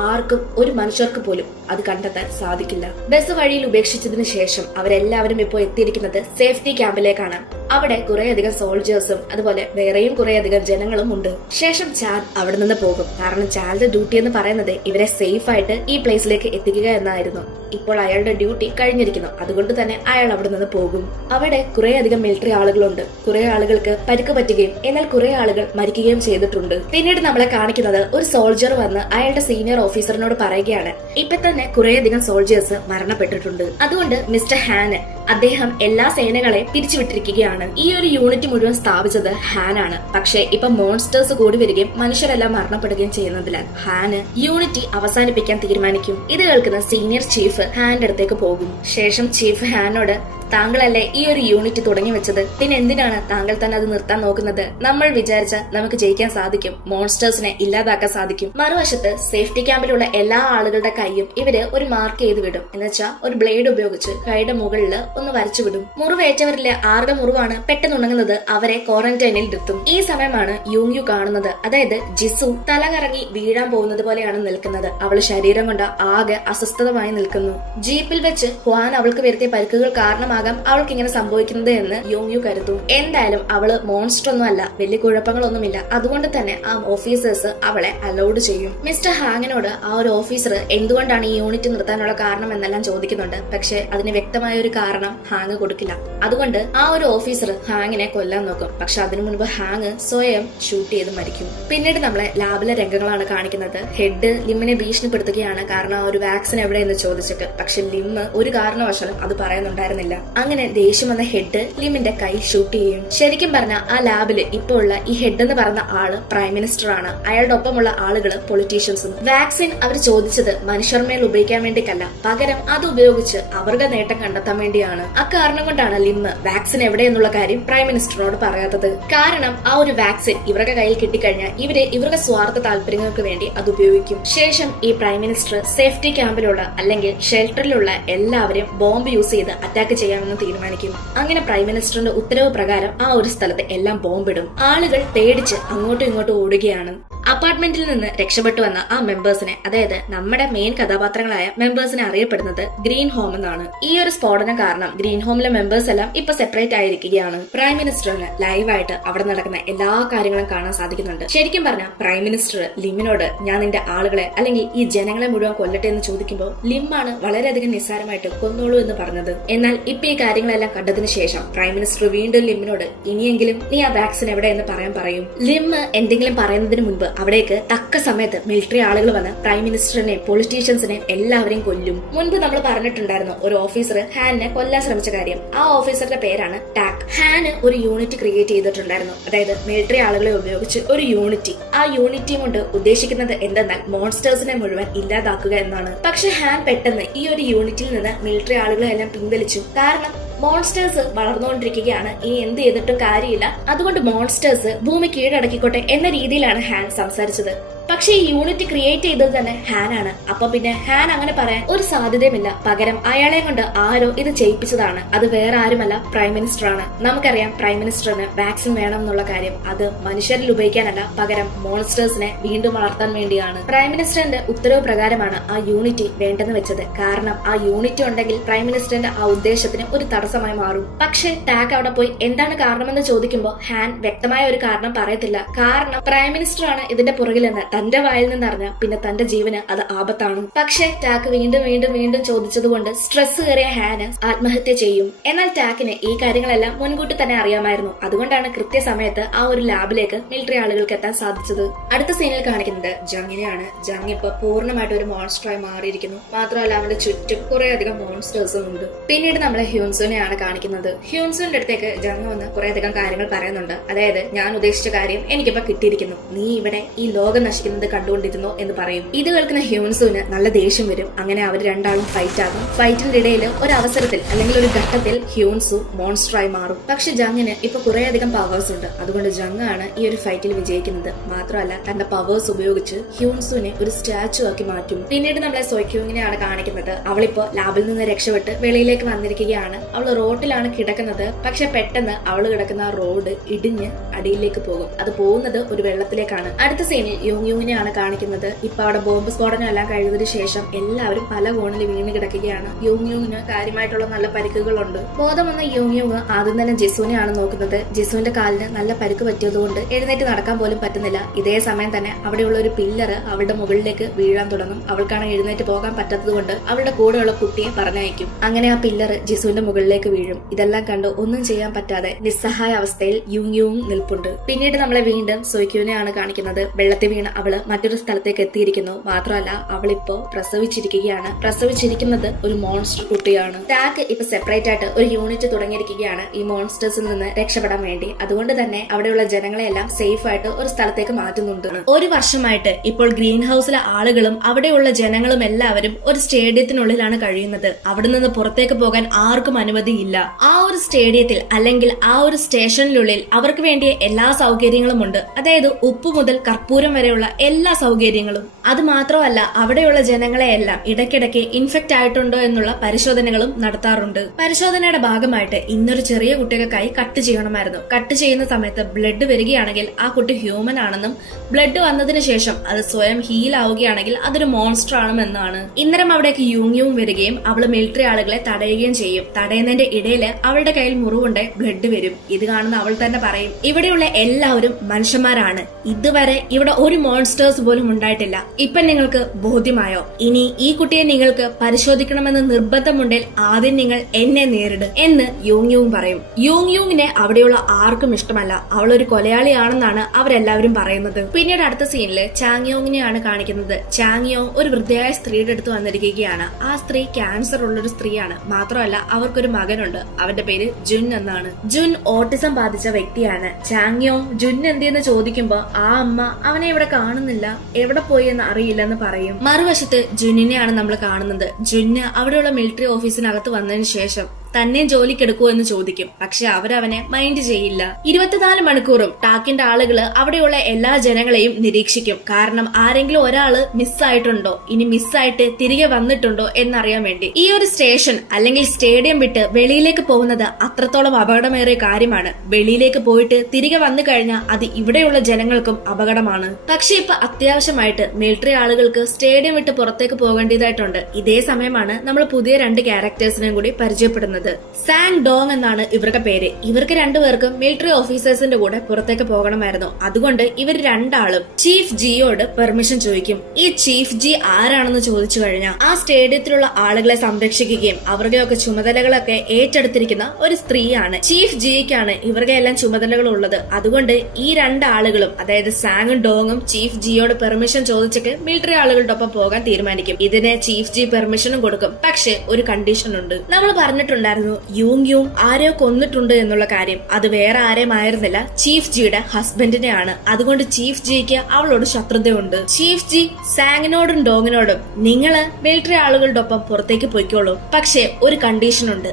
ആർക്കും, ഒരു മനുഷ്യർക്ക് പോലും അത് കണ്ടെത്താൻ സാധിക്കില്ല. ബസ് വഴിയിൽ ഉപേക്ഷിച്ചതിന് ശേഷം അവരെല്ലാവരും ഇപ്പോൾ എത്തിയിരിക്കുന്നത് സേഫ്റ്റി ക്യാമ്പിലേക്കാണ്. അവിടെ കുറേയധികം സോൾജേഴ്സും അതുപോലെ വേറെയും കുറേയധികം ജനങ്ങളും ഉണ്ട്. ശേഷം ചാദ് അവിടെ നിന്ന് പോകും. കാരണം ചാദിന്റെ ഡ്യൂട്ടി എന്ന് പറയുന്നത് ഇവരെ സേഫ് ആയിട്ട് ഈ പ്ലേസിലേക്ക് എത്തിക്കുക എന്നായിരുന്നു. ഇപ്പോൾ അയാളുടെ ഡ്യൂട്ടി കഴിഞ്ഞിരിക്കുന്നു. അതുകൊണ്ട് തന്നെ അയാൾ അവിടെ നിന്ന് പോകും. അവിടെ കുറേയധികം മിലിറ്ററി ആളുകളുണ്ട്. കുറെ ആളുകൾക്ക് പരിക്ക് പറ്റുകയും എന്നാൽ കുറെ ആളുകൾ മരിക്കുകയും ചെയ്തിട്ടുണ്ട്. പിന്നീട് നമ്മളെ കാണിക്കുന്നത് ഒരു സോൾജർ വന്ന് അയാളുടെ സീനിയർ ഓഫീസറിനോട് പറയുകയാണ്, ഇപ്പൊ തന്നെ കുറേയധികം സോൾജേഴ്സ് മരണപ്പെട്ടിട്ടുണ്ട്. അതുകൊണ്ട് മിസ്റ്റർ ഹാന് അദ്ദേഹം എല്ലാ സേനകളെ പിരിച്ചുവിട്ടിരിക്കുകയാണ്. ഈ ഒരു യൂണിറ്റ് മുഴുവൻ സ്ഥാപിച്ചത് ഹാൻ ആണ്. പക്ഷേ ഇപ്പൊ മോൺസ്റ്റേഴ്സ് കൂടി വരികയും മനുഷ്യരെല്ലാം മരണപ്പെടുകയും ചെയ്യുന്നതിനാൽ ഹാന് യൂണിറ്റ് അവസാനിപ്പിക്കാൻ തീരുമാനിക്കും. ഇത് കേൾക്കുന്ന സീനിയർ ചീഫ് ഹാന്റെ അടുത്തേക്ക് പോകും. ശേഷം ചീഫ് ഹാനോട് താങ്കളല്ലേ ഈ ഒരു യൂണിറ്റ് തുടങ്ങി വെച്ചത്, പിന്നെ എന്തിനാണ് താങ്കൾ തന്നെ അത് നിർത്താൻ നോക്കുന്നത്? നമ്മൾ വിചാരിച്ച നമുക്ക് ജയിക്കാൻ സാധിക്കും, മോൺസ്റ്റേഴ്സിനെ ഇല്ലാതാക്കാൻ സാധിക്കും. മറുവശത്ത് സേഫ്റ്റി ക്യാമ്പിലുള്ള എല്ലാ ആളുകളുടെ കൈയും ഇവര് ഒരു മാർക്ക് ചെയ്ത് വിടും. എന്നുവെച്ചാൽ ഒരു ബ്ലേഡ് ഉപയോഗിച്ച് കൈയുടെ മുകളിൽ ഒന്ന് വരച്ചു വിടും. മുറിവേറ്റവരിലെ ആരുടെ മുറിവാണ് പെട്ടെന്ന് ഉണങ്ങുന്നത് അവരെ ക്വാറന്റൈനിൽ ഇരുത്തും. ഈ സമയമാണ് യൂങ് യു കാണുന്നത്. അതായത് ജിസു തല കറങ്ങി വീഴാൻ പോകുന്നത് പോലെയാണ് നിൽക്കുന്നത്. അവള് ശരീരം കൊണ്ട് ആകെ അസ്വസ്ഥതമായി നിൽക്കുന്നു. ജീപ്പിൽ വെച്ച് ഹ്വാൻ അവൾക്ക് വരുത്തിയ പരിക്കുകൾ കാരണമാകാം അവൾക്ക് ഇങ്ങനെ സംഭവിക്കുന്നത് എന്ന് യൂങ് യു കരുതും. എന്തായാലും അവള് മോൺസ്റ്റർ ഒന്നും അല്ല, വലിയ കുഴപ്പങ്ങളൊന്നുമില്ല. അതുകൊണ്ട് തന്നെ ആ ഓഫീസേഴ്സ് അവളെ അലൗഡ് ചെയ്യും. മിസ്റ്റർ ഹാങ്ങിനോട് ആ ഒരു ഓഫീസർ എന്തുകൊണ്ടാണ് ഈ യൂണിറ്റ് നിർത്താനുള്ള കാരണം എന്നെല്ലാം ചോദിക്കുന്നുണ്ട്. പക്ഷെ അതിന് വ്യക്തമായ ഒരു കാരണം ഹാങ് കൊടുക്കില്ല. അതുകൊണ്ട് ആ ഒരു ഓഫീസർ ഹാങ്ങിനെ കൊല്ലാൻ നോക്കും. പക്ഷെ അതിനു മുൻപ് ഹാങ് സ്വയം ഷൂട്ട് ചെയ്ത് മരിക്കും. പിന്നീട് നമ്മളെ ലാബിലെ രംഗങ്ങളാണ് കാണിക്കുന്നത്. ഹെഡ് ലിമ്മിനെ ഭീഷണിപ്പെടുത്തുകയാണ്. കാരണം ആ ഒരു വാക്സിൻ എവിടെയെന്ന് ചോദിച്ചിട്ട്. പക്ഷെ ലിം ഒരു കാരണവശാലും അത് പറയുന്നുണ്ടായിരുന്നില്ല. അങ്ങനെ ദേഷ്യം വന്ന ഹെഡ് ലിമ്മിന്റെ കൈ ഷൂട്ട് ചെയ്യും. ശരിക്കും പറഞ്ഞാൽ ആ ലാബില് ഇപ്പോൾ ഉള്ള ഈ ഹെഡ് എന്ന് പറഞ്ഞ ആള് പ്രൈം മിനിസ്റ്റർ ആണ്. അയാളുടെ ഒപ്പമുള്ള ആളുകള് പൊളിറ്റീഷ്യൻസും. വാക്സിൻ അവർ ചോദിച്ചത് മനുഷ്യർമേൽ ഉപയോഗിക്കാൻ വേണ്ടിക്കല്ല, പകരം അത് ഉപയോഗിച്ച് അവരുടെ നേട്ടം കണ്ടെത്താൻ വേണ്ടിയാണ്. എന്നാണ്. അക്കാരണം കൊണ്ടാണ് ലിം വാക്സിൻ എവിടെയെന്നുള്ള കാര്യം പ്രൈം മിനിസ്റ്ററിനോട് പറയാത്തത്. കാരണം ആ ഒരു വാക്സിൻ ഇവരുടെ കയ്യിൽ കിട്ടിക്കഴിഞ്ഞാൽ ഇവരുടെ സ്വാർത്ഥ താല്പര്യങ്ങൾക്ക് വേണ്ടി അത് ഉപയോഗിക്കും. ശേഷം ഈ പ്രൈം മിനിസ്റ്റർ സേഫ്റ്റി ക്യാമ്പിലുള്ള അല്ലെങ്കിൽ ഷെൽട്ടറിലുള്ള എല്ലാവരെയും ബോംബ് യൂസ് ചെയ്ത് അറ്റാക്ക് ചെയ്യാമെന്ന് തീരുമാനിക്കും. അങ്ങനെ പ്രൈം മിനിസ്റ്ററിന്റെ ഉത്തരവ് പ്രകാരം ആ ഒരു സ്ഥലത്ത് എല്ലാം ബോംബിടും. ആളുകൾ പേടിച്ച് അങ്ങോട്ടും ഇങ്ങോട്ടും ഓടുകയാണ്. അപ്പാർട്ട്മെന്റിൽ നിന്ന് രക്ഷപ്പെട്ടു വന്ന ആ മെമ്പേഴ്സിനെ, അതായത് നമ്മുടെ മെയിൻ കഥാപാത്രങ്ങളായ മെമ്പേഴ്സിനെ അറിയപ്പെടുന്നത് ഗ്രീൻ ഹോം എന്നാണ്. ഈ ഒരു സ്ഫോടനം കാരണം ഗ്രീൻ ഹോമിലെ മെമ്പേഴ്സ് എല്ലാം ഇപ്പൊ സെപ്പറേറ്റ് ആയിരിക്കുകയാണ്. പ്രൈം മിനിസ്റ്ററിന് ലൈവായിട്ട് അവിടെ നടക്കുന്ന എല്ലാ കാര്യങ്ങളും കാണാൻ സാധിക്കുന്നുണ്ട്. ശരിക്കും പറഞ്ഞാൽ പ്രൈം മിനിസ്റ്റർ ലിമ്മിനോട് ഞാൻ നിന്റെ ആളുകളെ അല്ലെങ്കിൽ ഈ ജനങ്ങളെ മുഴുവൻ കൊല്ലട്ടെ എന്ന് ചോദിക്കുമ്പോൾ ലിമ്മാണ് വളരെയധികം നിസ്സാരമായിട്ട് കൊന്നോളൂ എന്ന് പറഞ്ഞത്. എന്നാൽ ഇപ്പൊ ഈ കാര്യങ്ങളെല്ലാം കണ്ടതിന് ശേഷം പ്രൈം മിനിസ്റ്റർ വീണ്ടും ലിമ്മിനോട് ഇനിയെങ്കിലും നീ ആ വാക്സിൻ എവിടെ എന്ന് പറയും. ലിം എന്തെങ്കിലും പറയുന്നതിന് മുൻപ് അവിടേക്ക് തക്ക സമയത്ത് മിലിറ്ററി ആളുകൾ വന്ന് പ്രൈം മിനിസ്റ്ററിനെയും പൊളിറ്റീഷ്യൻസിനെയും എല്ലാവരെയും കൊല്ലും. മുൻപ് നമ്മൾ പറഞ്ഞിട്ടുണ്ടായിരുന്നു ഒരു ഓഫീസർ ഹാനിനെ കൊല്ലാൻ ശ്രമിച്ച കാര്യം. ആ ഓഫീസറുടെ പേരാണ് ടാക്. ഹാന് ഒരു യൂണിറ്റ് ക്രിയേറ്റ് ചെയ്തിട്ടുണ്ടായിരുന്നു, അതായത് മിലിറ്ററി ആളുകളെ ഉപയോഗിച്ച് ഒരു യൂണിറ്റി. ആ യൂണിറ്റി കൊണ്ട് ഉദ്ദേശിക്കുന്നത് എന്തെന്നാൽ മോൺസ്റ്റേഴ്സിനെ മുഴുവൻ ഇല്ലാതാക്കുക എന്നാണ്. പക്ഷെ ഹാൻ പെട്ടെന്ന് ഈ ഒരു യൂണിറ്റിൽ നിന്ന് മിലിറ്ററി ആളുകളെ എല്ലാം പിൻവലിച്ചു. കാരണം മോൺസ്റ്റേഴ്സ് വളർന്നുകൊണ്ടിരിക്കുകയാണ്, ഇനി എന്ത് ചെയ്തിട്ടും കാര്യമില്ല, അതുകൊണ്ട് മോൺസ്റ്റേഴ്സ് ഭൂമി കീഴടക്കിക്കോട്ടെ എന്ന രീതിയിലാണ് ഹാൻ സംസാരിച്ചത്. പക്ഷെ ഈ യൂണിറ്റ് ക്രിയേറ്റ് ചെയ്തത് തന്നെ ഹാനാണ്. അപ്പൊ പിന്നെ ഹാൻ അങ്ങനെ പറയാൻ ഒരു സാധ്യതയുമില്ല. പകരം അയാളെ കൊണ്ട് ആരോ ഇത് ചെയ്യിപ്പിച്ചതാണ്. അത് വേറെ ആരുമല്ല, പ്രൈം മിനിസ്റ്റർ ആണ്. നമുക്കറിയാം പ്രൈം മിനിസ്റ്ററിന് വാക്സിൻ വേണം എന്നുള്ള കാര്യം. അത് മനുഷ്യരിൽ ഉപയോഗിക്കാനല്ല, പകരം മോൺസ്റ്റേഴ്സിനെ വീണ്ടും വളർത്താൻ വേണ്ടിയാണ്. പ്രൈം മിനിസ്റ്ററിന്റെ ഉത്തരവ് പ്രകാരമാണ് ആ യൂണിറ്റി വേണ്ടെന്ന് വെച്ചത്. കാരണം ആ യൂണിറ്റി ഉണ്ടെങ്കിൽ പ്രൈം മിനിസ്റ്ററിന്റെ ആ ഉദ്ദേശത്തിന് ഒരു തടസ്സമായി മാറും. പക്ഷെ ടാക് അവിടെ പോയി എന്താണ് കാരണമെന്ന് ചോദിക്കുമ്പോൾ ഹാൻ വ്യക്തമായ ഒരു കാരണം പറയത്തില്ല. കാരണം പ്രൈം മിനിസ്റ്റർ ആണ് ഇതിന്റെ പുറകിലെന്ന് തന്റെ വായിൽ നിന്നറിഞ്ഞ പിന്നെ തന്റെ ജീവന് അത് ആപത്താണ്. പക്ഷെ ടാക് വീണ്ടും വീണ്ടും വീണ്ടും ചോദിച്ചതുകൊണ്ട് സ്ട്രെസ് കയറിയ ഹാന് ആത്മഹത്യ ചെയ്യും. എന്നാൽ ടാക്കിന് ഈ കാര്യങ്ങളെല്ലാം മുൻകൂട്ടി തന്നെ അറിയാമായിരുന്നു. അതുകൊണ്ടാണ് കൃത്യസമയത്ത് ആ ഒരു ലാബിലേക്ക് മിലിറ്ററി ആളുകൾക്ക് എത്താൻ സാധിച്ചത്. അടുത്ത സീനിൽ കാണിക്കുന്നത് ജങ്ങിനെയാണ്. ജങ് ഇപ്പൊ പൂർണ്ണമായിട്ട് ഒരു മോൺസ്റ്ററായി മാറിയിരിക്കുന്നു. മാത്രമല്ല അവരുടെ ചുറ്റും കുറെ അധികം മോൺസ്റ്റേഴ്സും ഉണ്ട്. പിന്നീട് നമ്മളെ ഹ്യൂൻസുനെയാണ് കാണിക്കുന്നത്. ഹ്യൂൻസുന്റെ അടുത്തേക്ക് ജങ് വന്ന് കുറെ അധികം കാര്യങ്ങൾ പറയുന്നുണ്ട്. അതായത് ഞാൻ ഉദ്ദേശിച്ച കാര്യം എനിക്കിപ്പോ കിട്ടിയിരിക്കുന്നു, നീ ഇവിടെ ഈ ലോകം നശിക്കുന്നത് കണ്ടുകൊണ്ടിരുന്നു എന്ന് പറയും. ഇത് കേൾക്കുന്ന ഹ്യൂൻസുവിന് നല്ല ദേഷ്യം വരും. അങ്ങനെ അവർ രണ്ടാളും ഫൈറ്റ് ആകും. ഫൈറ്റിന്റെ ഇടയിൽ ഒരു അവസരത്തിൽ അല്ലെങ്കിൽ ഒരു ഘട്ടത്തിൽ ഹ്യൂൻസു മോൺസ്റ്ററായി മാറും. പക്ഷെ ജങ്ങിന് ഇപ്പൊ കുറെ അധികം പവേഴ്സ് ഉണ്ട്. അതുകൊണ്ട് ജങ് ആണ് ഈ ഒരു ഫൈറ്റിൽ വിജയിക്കുന്നത്. മാത്രമല്ല തന്റെ പവേഴ്സ് ഉപയോഗിച്ച് ഹ്യൂൻസുവിനെ ഒരു സ്റ്റാച്ചു ആക്കി മാറ്റും. പിന്നീട് നമ്മളെ സോയ്ക്യൂങ്ങിനെയാണ് കാണിക്കുന്നത്. അവളിപ്പോ ലാബിൽ നിന്ന് രക്ഷപ്പെട്ട് വെളിയിലേക്ക് വന്നിരിക്കുകയാണ്. അവൾ റോഡിലാണ് കിടക്കുന്നത്. പക്ഷെ പെട്ടെന്ന് അവൾ കിടക്കുന്ന ആ റോഡ് ഇടിഞ്ഞ് അടിയിലേക്ക് പോകും. അത് പോകുന്നത് ഒരു വെള്ളത്തിലേക്കാണ്. അടുത്ത സീനിൽ യൂങ്ങിനെയാണ് കാണിക്കുന്നത്. ഇപ്പൊ അവിടെ ബോംബ് സ്ഫോടനം എല്ലാം കഴിഞ്ഞതിന് ശേഷം എല്ലാവരും പല കോണിൽ വീണ് കിടക്കുകയാണ്. യൂങ്ങിന് കാര്യമായിട്ടുള്ള നല്ല പരിക്കുകളുണ്ട്. ബോധം വന്ന യൂങ് ആദ്യം തന്നെ ജിസുവിനെയാണ് നോക്കുന്നത്. ജിസുവിന്റെ കാലിന് നല്ല പരിക്ക് പറ്റിയതുകൊണ്ട് എഴുന്നേറ്റ് നടക്കാൻ പോലും പറ്റുന്നില്ല. ഇതേ സമയം തന്നെ അവിടെയുള്ള ഒരു പില്ലർ അവളുടെ മുകളിലേക്ക് വീഴാൻ തുടങ്ങും. അവൾക്കാണ് എഴുന്നേറ്റ് പോകാൻ പറ്റാത്തത് കൊണ്ട് അവളുടെ കൂടെയുള്ള കുട്ടിയെ പറഞ്ഞയക്കും. അങ്ങനെ ആ പില്ലർ ജിസുവിന്റെ മുകളിലേക്ക് വീഴും. ഇതെല്ലാം കണ്ട് ഒന്നും ചെയ്യാൻ പറ്റാതെ നിസ്സഹായ അവസ്ഥയിൽ യൂങ് നിൽപ്പുണ്ട്. പിന്നീട് നമ്മളെ വീണ്ടും സോയ്ക്യൂനെയാണ് കാണിക്കുന്നത്. വെള്ളത്തിൽ വീണ അവള് മറ്റൊരു സ്ഥലത്തേക്ക് എത്തിയിരിക്കുന്നു. മാത്രമല്ല അവളിപ്പോ പ്രസവിച്ചിരിക്കുകയാണ്. പ്രസവിച്ചിരിക്കുന്നത് ഒരു മോൺസ്റ്റർ കുട്ടിയാണ്. ടാക് ഇപ്പൊ സെപ്പറേറ്റ് ആയിട്ട് ഒരു യൂണിറ്റ് തുടങ്ങിയിരിക്കുകയാണ് ഈ മോൺസ്റ്റേഴ്സിൽ നിന്ന് രക്ഷപ്പെടാൻ വേണ്ടി. അതുകൊണ്ട് തന്നെ അവിടെയുള്ള ജനങ്ങളെല്ലാം സേഫ് ആയിട്ട് ഒരു സ്ഥലത്തേക്ക് മാറ്റുന്നുണ്ട്. ഒരു വർഷമായിട്ട് ഇപ്പോൾ ഗ്രീൻ ഹൗസിലെ ആളുകളും അവിടെയുള്ള ജനങ്ങളും എല്ലാവരും ഒരു സ്റ്റേഡിയത്തിനുള്ളിലാണ് കഴിയുന്നത്. അവിടെ നിന്ന് പുറത്തേക്ക് പോകാൻ ആർക്കും അനുമതിയില്ല. ആ ഒരു സ്റ്റേഡിയത്തിൽ അല്ലെങ്കിൽ ആ ഒരു സ്റ്റേഷനിനുള്ളിൽ അവർക്ക് വേണ്ടിയ എല്ലാ സൗകര്യങ്ങളും ഉണ്ട്. അതായത് ഉപ്പ് മുതൽ കർപ്പൂരം വരെയുള്ള എല്ലാ സൗകര്യങ്ങളും. അത് മാത്രമല്ല അവിടെയുള്ള ജനങ്ങളെ എല്ലാം ഇടയ്ക്കിടയ്ക്ക് ഇൻഫെക്ട് ആയിട്ടുണ്ടോ എന്നുള്ള പരിശോധനകളും നടത്താറുണ്ട്. പരിശോധനയുടെ ഭാഗമായിട്ട് ഇന്നൊരു ചെറിയ കുട്ടിയുടെ കൈ കട്ട് ചെയ്യണമായിരുന്നു. കട്ട് ചെയ്യുന്ന സമയത്ത് ബ്ലഡ് വരികയാണെങ്കിൽ ആ കുട്ടി ഹ്യൂമൻ ആണെന്നും ബ്ലഡ് വന്നതിന് ശേഷം അത് സ്വയം ഹീൽ ആവുകയാണെങ്കിൽ അതൊരു മോൺസ്റ്റർ ആണെന്നാണ്. ഇന്നരം അവിടേക്ക് യൂങ് വരികയും അവള് മിലിറ്ററി ആളുകളെ തടയുകയും ചെയ്യും. തടയുന്നതിന്റെ ഇടയില് അവളുടെ കയ്യിൽ മുറിവുണ്ട്, ബ്ലഡ് വരും. ഇത് കാണുന്ന അവൾ തന്നെ പറയും, ഇവിടെയുള്ള എല്ലാവരും മനുഷ്യന്മാരാണ്, ഇതുവരെ ഇവിടെ ഒരു മോൺസ്റ്റേഴ്സ് പോലും ഉണ്ടായിട്ടില്ല. ഇപ്പൊ നിങ്ങൾക്ക് ബോധ്യമായോ? ഇനി ഈ കുട്ടിയെ നിങ്ങൾക്ക് പരിശോധിക്കണമെന്ന് നിർബന്ധമുണ്ടെങ്കിൽ ആദ്യം നിങ്ങൾ എന്നെ നേരിടും എന്ന് യൂങ് പറയും. യൂങ്ങിനെ അവിടെയുള്ള ആർക്കും ഇഷ്ടമല്ല. അവൾ ഒരു കൊലയാളിയാണെന്നാണ് അവരെല്ലാവരും പറയുന്നത്. പിന്നീട് അടുത്ത സീനില് ചാങ്യോങ്ങിനെയാണ് കാണിക്കുന്നത്. ചാങ്യോങ് ഒരു വൃദ്ധയായ സ്ത്രീയുടെ അടുത്ത് വന്നിരിക്കുകയാണ്. ആ സ്ത്രീ ക്യാൻസർ ഉള്ളൊരു സ്ത്രീയാണ്. മാത്രമല്ല അവർക്കൊരു മകനുണ്ട്. അവന്റെ പേര് ജുൻ എന്നാണ്. ജുൻ ഓട്ടിസം ബാധിച്ച വ്യക്തിയാണ്. ചാങ്യോങ് ജുൻ എന്തെന്ന് ചോദിക്കുമ്പോ ആ അമ്മ അവനെ ഇവിടെ കാണുന്നില്ല, എവിടെ പോയി എന്ന് അറിയില്ലെന്ന് പറയും. മറുവശത്ത് ജുന്നിനെയാണ് നമ്മൾ കാണുന്നത്. ജുന്ന് അവിടെയുള്ള മിലിറ്ററി ഓഫീസിനകത്ത് വന്നതിന് ശേഷം തന്നെയും ജോലിക്കെടുക്കുമോ എന്ന് ചോദിക്കും. പക്ഷെ അവരവനെ മൈൻഡ് ചെയ്യില്ല. 24 മണിക്കൂറും ടാക്കിന്റെ ആളുകള് അവിടെയുള്ള എല്ലാ ജനങ്ങളെയും നിരീക്ഷിക്കും. കാരണം ആരെങ്കിലും ഒരാള് മിസ്സായിട്ടുണ്ടോ, ഇനി മിസ്സായിട്ട് തിരികെ വന്നിട്ടുണ്ടോ എന്നറിയാൻ വേണ്ടി. ഈ ഒരു സ്റ്റേഷൻ അല്ലെങ്കിൽ സ്റ്റേഡിയം വിട്ട് വെളിയിലേക്ക് പോകുന്നത് അത്രത്തോളം അപകടമേറിയ കാര്യമാണ്. വെളിയിലേക്ക് പോയിട്ട് തിരികെ വന്നു കഴിഞ്ഞാൽ അത് ഇവിടെയുള്ള ജനങ്ങൾക്കും അപകടമാണ്. പക്ഷെ ഇപ്പൊ അത്യാവശ്യമായിട്ട് മിലിറ്ററി ആളുകൾക്ക് സ്റ്റേഡിയം വിട്ട് പുറത്തേക്ക് പോകേണ്ടതായിട്ടുണ്ട്. ഇതേ സമയമാണ് നമ്മൾ പുതിയ 2 ക്യാരക്ടേഴ്സിനെയും കൂടി പരിചയപ്പെടുന്നത്. സാങ് ഡോങ് എന്നാണ് ഇവരുടെ പേര്. ഇവർക്ക് രണ്ടുപേർക്കും മിലിറ്ററി ഓഫീസേഴ്സിന്റെ കൂടെ പുറത്തേക്ക് പോകണമായിരുന്നു. അതുകൊണ്ട് ഇവർ രണ്ടാളും ചീഫ് ജിയോട് പെർമിഷൻ ചോദിക്കും. ഈ ചീഫ് ജി ആരാണെന്ന് ചോദിച്ചു കഴിഞ്ഞാൽ ആ സ്റ്റേഡിയത്തിലുള്ള ആളുകളെ സംരക്ഷിക്കുകയും അവരുടെയൊക്കെ ചുമതലകളൊക്കെ ഏറ്റെടുത്തിരിക്കുന്ന ഒരു സ്ത്രീയാണ്. ചീഫ് ജിക്കാണ് ഇവരുടെ എല്ലാം ചുമതലകൾ ഉള്ളത്. അതുകൊണ്ട് ഈ 2 ആളുകളും, അതായത് സാങ്ങും ഡോങ്ങും ചീഫ് ജിയോട് പെർമിഷൻ ചോദിച്ചിട്ട് മിലിറ്ററി ആളുകളുടെ ഒപ്പം പോകാൻ തീരുമാനിക്കും. ഇതിന് ചീഫ് ജി പെർമിഷനും കൊടുക്കും. പക്ഷെ ഒരു കണ്ടീഷൻ ഉണ്ട്. നമ്മൾ പറഞ്ഞിട്ടുണ്ടായിരുന്നു യൂങ് ആരെയോ കൊന്നിട്ടുണ്ട് എന്നുള്ള കാര്യം. അത് വേറെ ആരെയും ആയിരുന്നില്ല, ചീഫ് ജിയുടെ ഹസ്ബൻഡിനെയാണ്. അതുകൊണ്ട് ചീഫ് ജിക്ക് അവളോട് ശത്രുതയുണ്ട്. ചീഫ് ജി സാങ്ങിനോടും ഡോങ്ങിനോടും നിങ്ങള് മിലിറ്ററി ആളുകളുടെ ഒപ്പം പുറത്തേക്ക് പോയിക്കോളൂ, പക്ഷെ ഒരു കണ്ടീഷൻ ഉണ്ട്.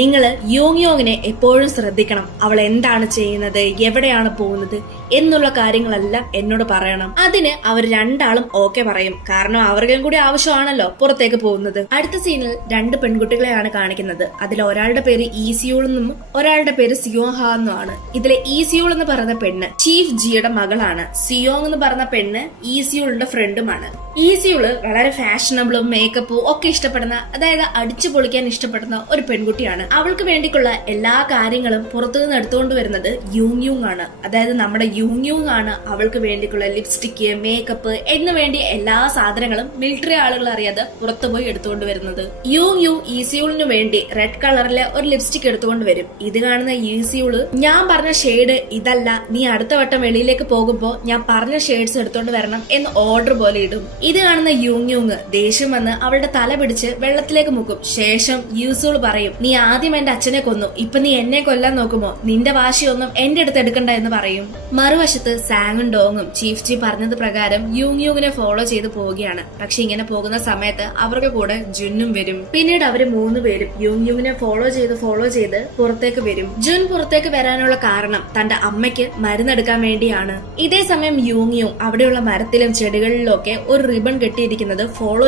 നിങ്ങൾ യോങ്ങിനെ എപ്പോഴും ശ്രദ്ധിക്കണം. അവൾ എന്താണ് ചെയ്യുന്നത്, എവിടെയാണ് പോകുന്നത് എന്നുള്ള കാര്യങ്ങളെല്ലാം എന്നോട് പറയണം. അതിന് അവർ രണ്ടാളും ഓക്കെ പറയും. കാരണം അവർക്കും കൂടി ആവശ്യമാണല്ലോ പുറത്തേക്ക് പോകുന്നത്. അടുത്ത സീനിൽ 2 പെൺകുട്ടികളെയാണ് കാണിക്കുന്നത്. അതിൽ ഒരാളുടെ പേര് ഈസിയൂൾ എന്നും ഒരാളുടെ പേര് സിയോങ് ഹാ എന്നുമാണ്. ഇതിലെ ഈസിയൂൾ എന്ന് പറയുന്ന പെണ്ണ് ചീഫ് ജിയുടെ മകളാണ്. സിയോങ് എന്ന് പറഞ്ഞ പെണ്ണ് ഈസിയൂളിന്റെ ഫ്രണ്ടുമാണ്. ഈസിയൂള് വളരെ ഫാഷനബിളും മേക്കപ്പും ഒക്കെ ഇഷ്ടപ്പെടുന്ന, അതായത് അടിച്ചു പൊളിക്കാൻ ഇഷ്ടപ്പെടുന്ന ഒരു പെൺകുട്ടിയാണ്. അവൾക്ക് വേണ്ടിക്കുള്ള എല്ലാ കാര്യങ്ങളും പുറത്തുനിന്ന് എടുത്തുകൊണ്ട് വരുന്നത് യൂങ് ആണ്. അതായത് നമ്മുടെ യൂങ് ആണ് അവൾക്ക് വേണ്ടിക്കുള്ള ലിപ്സ്റ്റിക്ക്, മേക്കപ്പ് എന്ന് വേണ്ടി എല്ലാ സാധനങ്ങളും മിലിറ്ററി ആളുകൾ അറിയാതെ പുറത്തുപോയി എടുത്തുകൊണ്ട് വരുന്നത്. യൂങ് ഈസിയൂളിന് വേണ്ടി റെഡ് കളറിലെ ഒരു ലിപ്സ്റ്റിക് എടുത്തുകൊണ്ട് വരും. ഇത് കാണുന്ന ഈസിയൂള് ഞാൻ പറഞ്ഞ ഷെയ്ഡ് ഇതല്ല, നീ അടുത്ത വട്ടം വെളിയിലേക്ക് പോകുമ്പോ ഞാൻ പറഞ്ഞ ഷെയ്ഡ്സ് എടുത്തോണ്ട് വരണം എന്ന് ഓർഡർ പോലെ ഇടും. ഇത് കാണുന്ന യൂങ് ദേഷ്യം വന്ന് അവളുടെ തല പിടിച്ച് വെള്ളത്തിലേക്ക് മുക്കും. ശേഷം യൂസിയൂൾ പറയും, നീ ആദ്യം എന്റെ അച്ഛനെ കൊന്നു, ഇപ്പൊ നീ എന്നെ കൊല്ലാൻ നോക്കുമോ, നിന്റെ വാശിയൊന്നും എന്റെ അടുത്ത് എടുക്കണ്ട എന്ന് പറയും. മറുവശത്ത് സാങ്ങും ഡോങ്ങും ചീഫ് ജി പറഞ്ഞത് പ്രകാരം യൂങ്ങിനെ ഫോളോ ചെയ്ത് പോവുകയാണ്. പക്ഷെ ഇങ്ങനെ പോകുന്ന സമയത്ത് അവർക്ക് കൂടെ ജുന്നും വരും. പിന്നീട് അവര് 3 പേരും യൂങ്ങിനെ ഫോളോ ചെയ്ത് പുറത്തേക്ക് വരും. ജുൻ പുറത്തേക്ക് വരാനുള്ള കാരണം തന്റെ അമ്മയ്ക്ക് മരുന്നെടുക്കാൻ വേണ്ടിയാണ്. ഇതേ സമയം യൂങ് അവിടെയുള്ള മരത്തിലും ചെടികളിലും ഒക്കെ ഒരു റിബൺ കെട്ടിയിരിക്കുന്നത് ഫോളോ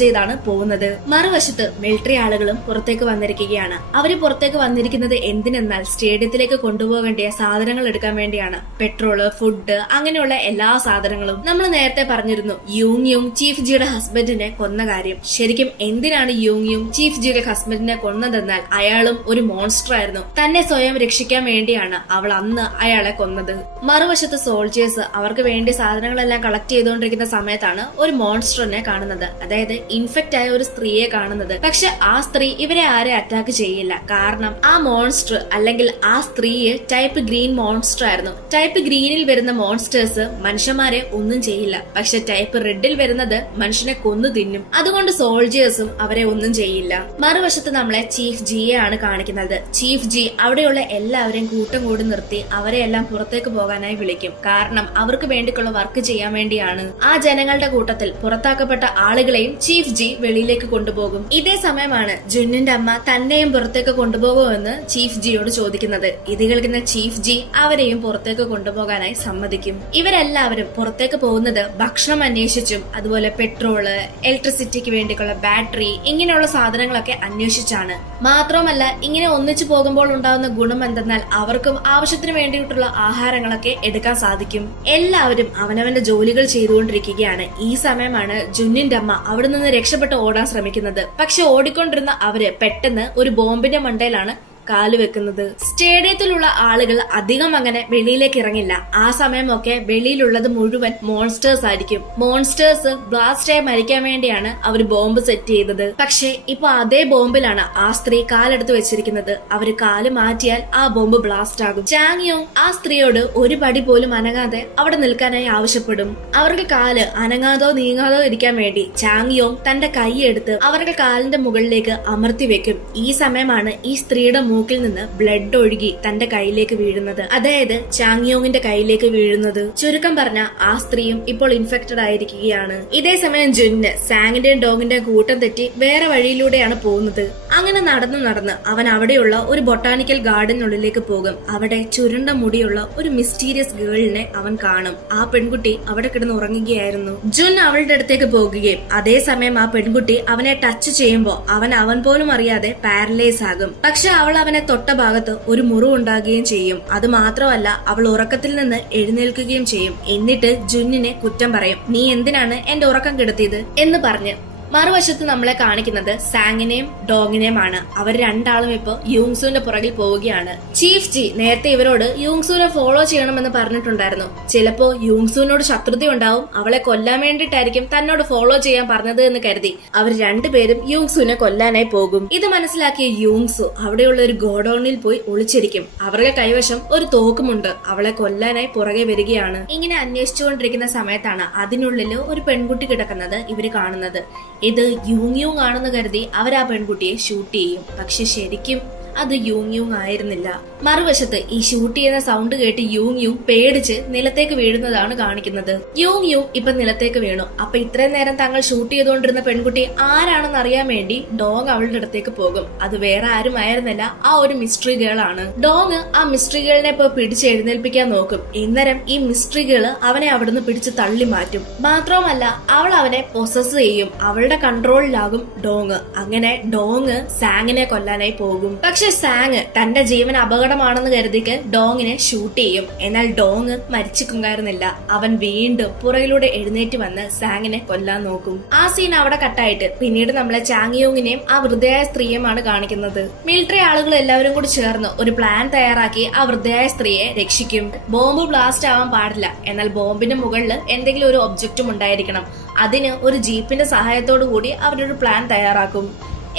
ചെയ്താണ് പോകുന്നത്. മറുവശത്ത് മിലിറ്ററി ആളുകളും പുറത്തേക്ക് വന്നിരിക്കുകയാണ്. അവര് പുറത്തേക്ക് വന്നിരിക്കുന്നത് എന്തിനെന്നാൽ സ്റ്റേഡിയത്തിലേക്ക് കൊണ്ടുപോകേണ്ട സാധനങ്ങൾ എടുക്കാൻ വേണ്ടിയാണ്. പെട്രോള്, ഫുഡ്, അങ്ങനെയുള്ള എല്ലാ സാധനങ്ങളും. നമ്മൾ നേരത്തെ പറഞ്ഞിരുന്നു യൂങ് ചീഫ് ജിയുടെ ഹസ്ബൻഡിനെ കൊന്ന കാര്യം. ശരിക്കും എന്തിനാണ് യൂങ് ചീഫ് ജിയുടെ ഹസ്ബൻഡിനെ കൊന്നതെന്നാൽ അയാളും ഒരു മോൺസ്റ്റർ ആയിരുന്നു. തന്നെ സ്വയം രക്ഷിക്കാൻ വേണ്ടിയാണ് അവൾ അന്ന് അയാളെ കൊന്നത്. മറുവശത്ത് സോൾജേഴ്സ് അവർക്ക് വേണ്ടി സാധനങ്ങളെല്ലാം കളക്ട് ചെയ്തുകൊണ്ടിരിക്കുന്ന സമയത്താണ് ഒരു മോൺസ്റ്ററിനെ കാണുന്നത്. അതായത് ഇൻഫെക്റ്റ് ആയ ഒരു സ്ത്രീയെ കാണുന്നത്. പക്ഷെ ആ സ്ത്രീ ഇവരെ ആരെ അറ്റാക്ക് ചെയ്യില്ല. കാരണം ആ മോൺസ്റ്റർ അല്ലെങ്കിൽ ആ സ്ത്രീയെ ടൈപ്പ് ഗ്രീൻ മോൺസ്റ്റർ ആയിരുന്നു. ടൈപ്പ് ഗ്രീനിൽ വരുന്ന മോൺസ്റ്റേഴ്സ് മനുഷ്യന്മാരെ ഒന്നും ചെയ്യില്ല. പക്ഷെ ടൈപ്പ് റെഡിൽ വരുന്നത് മനുഷ്യനെ കൊന്നു തിന്നും. അതുകൊണ്ട് സോൾജേഴ്സും അവരെ ഒന്നും ചെയ്യില്ല. മറുവശത്ത് നമ്മളെ ചീഫ് ജിയെ ആണ് കാണിക്കുന്നത്. ചീഫ് ജി അവിടെയുള്ള എല്ലാവരെയും കൂട്ടം കൂടി നിർത്തി അവരെ എല്ലാം പുറത്തേക്ക് പോകാനായി വിളിക്കും. കാരണം അവർക്ക് വേണ്ടിക്കുള്ള വർക്ക് ചെയ്യാൻ വേണ്ടിയാണ്. ആ ജനങ്ങളുടെ കൂട്ടത്തിൽ പുറത്താക്കപ്പെട്ട ആളുകളെയും ചീഫ് ജി വെളിയിലേക്ക് കൊണ്ടുപോകും. ഇതേ സമയമാണ് ജുന്നിന്റെ അമ്മ തന്നെയും പുറത്തേക്ക് കൊണ്ടുപോകുമെന്ന് ചീഫ് ജിയോട് ചോദിക്കുന്നത്. ഇത് കേൾക്കുന്ന ചീഫ് ജി അവരെയും പുറത്തേക്ക് കൊണ്ടുപോകാനായി സമ്മതിക്കും. ഇവരെല്ലാവരും പുറത്തേക്ക് പോകുന്നത് ഭക്ഷണം അന്വേഷിച്ചും അതുപോലെ പെട്രോള്, ഇലക്ട്രിസിറ്റിക്ക് വേണ്ടിയുള്ള ബാറ്ററി, ഇങ്ങനെയുള്ള സാധനങ്ങളൊക്കെ അന്വേഷിച്ചാണ്. മാത്രമല്ല ഇങ്ങനെ ഒന്നിച്ചു പോകുമ്പോൾ ഉണ്ടാകുന്ന ഗുണം എന്തെന്നാൽ അവർക്കും ആവശ്യത്തിന് വേണ്ടിയിട്ടുള്ള ആഹാരങ്ങളൊക്കെ എടുക്കാൻ സാധിക്കും. എല്ലാവരും അവനവന്റെ ജോലികൾ ചെയ്തുകൊണ്ടിരിക്കുകയാണ്. ഈ സമയമാണ് ജുന്നിന്റെ അമ്മ അവിടെ നിന്ന് രക്ഷപ്പെട്ട് ഓടാൻ ശ്രമിക്കുന്നത്. പക്ഷെ ഓടിക്കൊണ്ടിരുന്ന അവര് പെട്ടെന്ന് ഒരു ബോംബിന്റെ മണ്ടയിലാണ് കാലുവെക്കുന്നത്. സ്റ്റേഡിയത്തിലുള്ള ആളുകൾ അധികം അങ്ങനെ വെളിയിലേക്ക് ഇറങ്ങില്ല. ആ സമയമൊക്കെ വെളിയിലുള്ളത് മുഴുവൻ മോൺസ്റ്റേഴ്സ് ആയിരിക്കും. മോൺസ്റ്റേഴ്സ് ബ്ലാസ്റ്റായി മരിക്കാൻ വേണ്ടിയാണ് അവർ ബോംബ് സെറ്റ് ചെയ്തത്. പക്ഷെ ഇപ്പൊ അതേ ബോംബിലാണ് ആ സ്ത്രീ കാലെടുത്ത് വെച്ചിരിക്കുന്നത്. അവര് കാല് മാറ്റിയാൽ ആ ബോംബ് ബ്ലാസ്റ്റ് ആകും. ചാങ്ങിയോ ആ സ്ത്രീയോട് ഒരു പടി പോലും അനങ്ങാതെ അവിടെ നിൽക്കാനായി ആവശ്യപ്പെടും. അവർക്ക് കാല് അനങ്ങാതോ നീങ്ങാതോ ഇരിക്കാൻ വേണ്ടി ചാങ്ങിയോ തന്റെ കൈ എടുത്ത് അവരുടെ കാലിന്റെ മുകളിലേക്ക് അമർത്തി വെക്കും. ഈ സമയമാണ് ഈ സ്ത്രീയുടെ മൂക്കിൽ നിന്ന് ബ്ലഡ് ഒഴുകി തന്റെ കയ്യിലേക്ക് വീഴുന്നത്. അതായത് ചാങ്യോങ്ങിന്റെ കയ്യിലേക്ക് വീഴുന്നത്. ചുരുക്കം പറഞ്ഞ ആ സ്ത്രീയും ഇപ്പോൾ ഇൻഫെക്റ്റഡ് ആയിരിക്കുകയാണ്. ഇതേ സമയം ജുന്ന് സാങ്ങിന്റെയും ഡോങ്ങിന്റെയും കൂട്ടം തെറ്റി വേറെ വഴിയിലൂടെയാണ് പോകുന്നത്. അങ്ങനെ നടന്ന് അവൻ അവിടെയുള്ള ഒരു ബൊട്ടാനിക്കൽ ഗാർഡനുള്ളിലേക്ക് പോകും. അവിടെ ചുരുണ്ട മുടിയുള്ള ഒരു മിസ്റ്റീരിയസ് ഗേളിനെ അവൻ കാണും. ആ പെൺകുട്ടി അവിടെ കിടന്ന് ഉറങ്ങുകയായിരുന്നു. ജുൻ അവളുടെ അടുത്തേക്ക് പോകുകയും അതേസമയം ആ പെൺകുട്ടി അവനെ ടച്ച് ചെയ്യുമ്പോൾ അവൻ പോലും അറിയാതെ പാരലൈസ് ആകും. പക്ഷെ അവൾ അവനെ തൊട്ട ഭാഗത്ത് ഒരു മുറിവുണ്ടാകുകയും ചെയ്യും. അത് മാത്രമല്ല, അവൾ ഉറക്കത്തിൽ നിന്ന് എഴുന്നേൽക്കുകയും ചെയ്യും. എന്നിട്ട് ജുന്നിനെ കുറ്റം പറയും, നീ എന്തിനാണ് എന്റെ ഉറക്കം കെടുത്തിയത് എന്ന് പറഞ്ഞ്. മറുവശത്ത് നമ്മളെ കാണിക്കുന്നത് സാങ്ങിനെയും ഡോങ്ങിനെയുമാണ്. അവർ രണ്ടാളും ഇപ്പൊ യൂങ്സുവിന്റെ പുറകിൽ പോവുകയാണ്. ചീഫ് ജി നേരത്തെ ഇവരോട് യൂങ്സുവിനെ ഫോളോ ചെയ്യണമെന്ന് പറഞ്ഞിട്ടുണ്ടായിരുന്നു. ചിലപ്പോ യൂങ്സുവിനോട് ശത്രുതയുണ്ടാവും, അവളെ കൊല്ലാൻ വേണ്ടിയിട്ടായിരിക്കും തന്നോട് ഫോളോ ചെയ്യാൻ പറഞ്ഞത് എന്ന് കരുതി അവർ രണ്ടുപേരും യൂങ്സുവിനെ കൊല്ലാനായി പോകും. ഇത് മനസ്സിലാക്കിയ യൂങ്സു അവിടെയുള്ള ഒരു ഗോഡൌണിൽ പോയി ഒളിച്ചിരിക്കും. അവരുടെ കൈവശം ഒരു തോക്കുമുണ്ട്. അവളെ കൊല്ലാനായി പുറകെ വരികയാണ്. ഇങ്ങനെ അന്വേഷിച്ചുകൊണ്ടിരിക്കുന്ന സമയത്താണ് അതിനുള്ളിൽ ഒരു പെൺകുട്ടി കിടക്കുന്നത് ഇവര് കാണുന്നത്. ഇത് യൂങ് ആണെന്ന് കരുതി അവർ ആ പെൺകുട്ടിയെ ഷൂട്ട് ചെയ്യും. പക്ഷെ ശരിക്കും അത് യൂങ് ആയിരുന്നില്ല. മറുവശത്ത് ഈ ഷൂട്ട് ചെയ്യുന്ന സൗണ്ട് കേട്ട് യൂങ് പേടിച്ച് നിലത്തേക്ക് വീഴുന്നതാണ് കാണിക്കുന്നത്. യൂങ് ഇപ്പൊ നിലത്തേക്ക് വീണു. അപ്പൊ ഇത്രയും നേരം തങ്ങൾ ഷൂട്ട് ചെയ്തുകൊണ്ടിരുന്ന പെൺകുട്ടി ആരാണെന്ന് അറിയാൻ വേണ്ടി ഡോങ് അവളുടെ അടുത്തേക്ക് പോകും. അത് വേറെ ആരും ആയിരുന്നില്ല, ആ ഒരു മിസ്റ്ററി ഗേൾ ആണ്. ഡോങ് ആ മിസ്റ്ററി ഗേളിനെ ഇപ്പൊ പിടിച്ച് എഴുന്നേൽപ്പിക്കാൻ നോക്കും. ഇന്നേരം ഈ മിസ്റ്ററി ഗേള് അവനെ അവിടുന്ന് പിടിച്ച് തള്ളി മാറ്റും. മാത്രവുമല്ല, അവൾ അവനെ പൊസസ് ചെയ്യും. അവളുടെ കൺട്രോളിലാകും ഡോങ്. അങ്ങനെ ഡോങ് സാങ്ങിനെ കൊല്ലാനായി പോകും. പക്ഷെ സാങ് തന്റെ ജീവൻ അപകടമാണെന്ന് കരുതിക്ക് ഡോങ്ങിനെ ഷൂട്ട് ചെയ്യും. എന്നാൽ ഡോങ് മരിച്ചിട്ടുണ്ടായിരുന്നില്ല. അവൻ വീണ്ടും പുറകിലൂടെ എഴുന്നേറ്റ് വന്ന് സാങ്ങിനെ കൊല്ലാൻ നോക്കും. ആ സീൻ അവിടെ കട്ടായിട്ട് പിന്നീട് നമ്മളെ ചാങ്യോങ്ങിനെയും ആ വൃദ്ധയായ സ്ത്രീയുമാണ് കാണിക്കുന്നത്. മിലിറ്ററി ആളുകൾ എല്ലാവരും കൂടി ചേർന്ന് ഒരു പ്ലാൻ തയ്യാറാക്കി ആ വൃദ്ധയായ സ്ത്രീയെ രക്ഷിക്കും. ബോംബ് ബ്ലാസ്റ്റ് ആവാൻ പാടില്ല, എന്നാൽ ബോംബിന്റെ മുകളിൽ എന്തെങ്കിലും ഒരു ഒബ്ജക്റ്റും ഉണ്ടായിരിക്കണം. അതിന് ഒരു ജീപ്പിന്റെ സഹായത്തോടു കൂടി അവരൊരു പ്ലാൻ തയ്യാറാക്കും.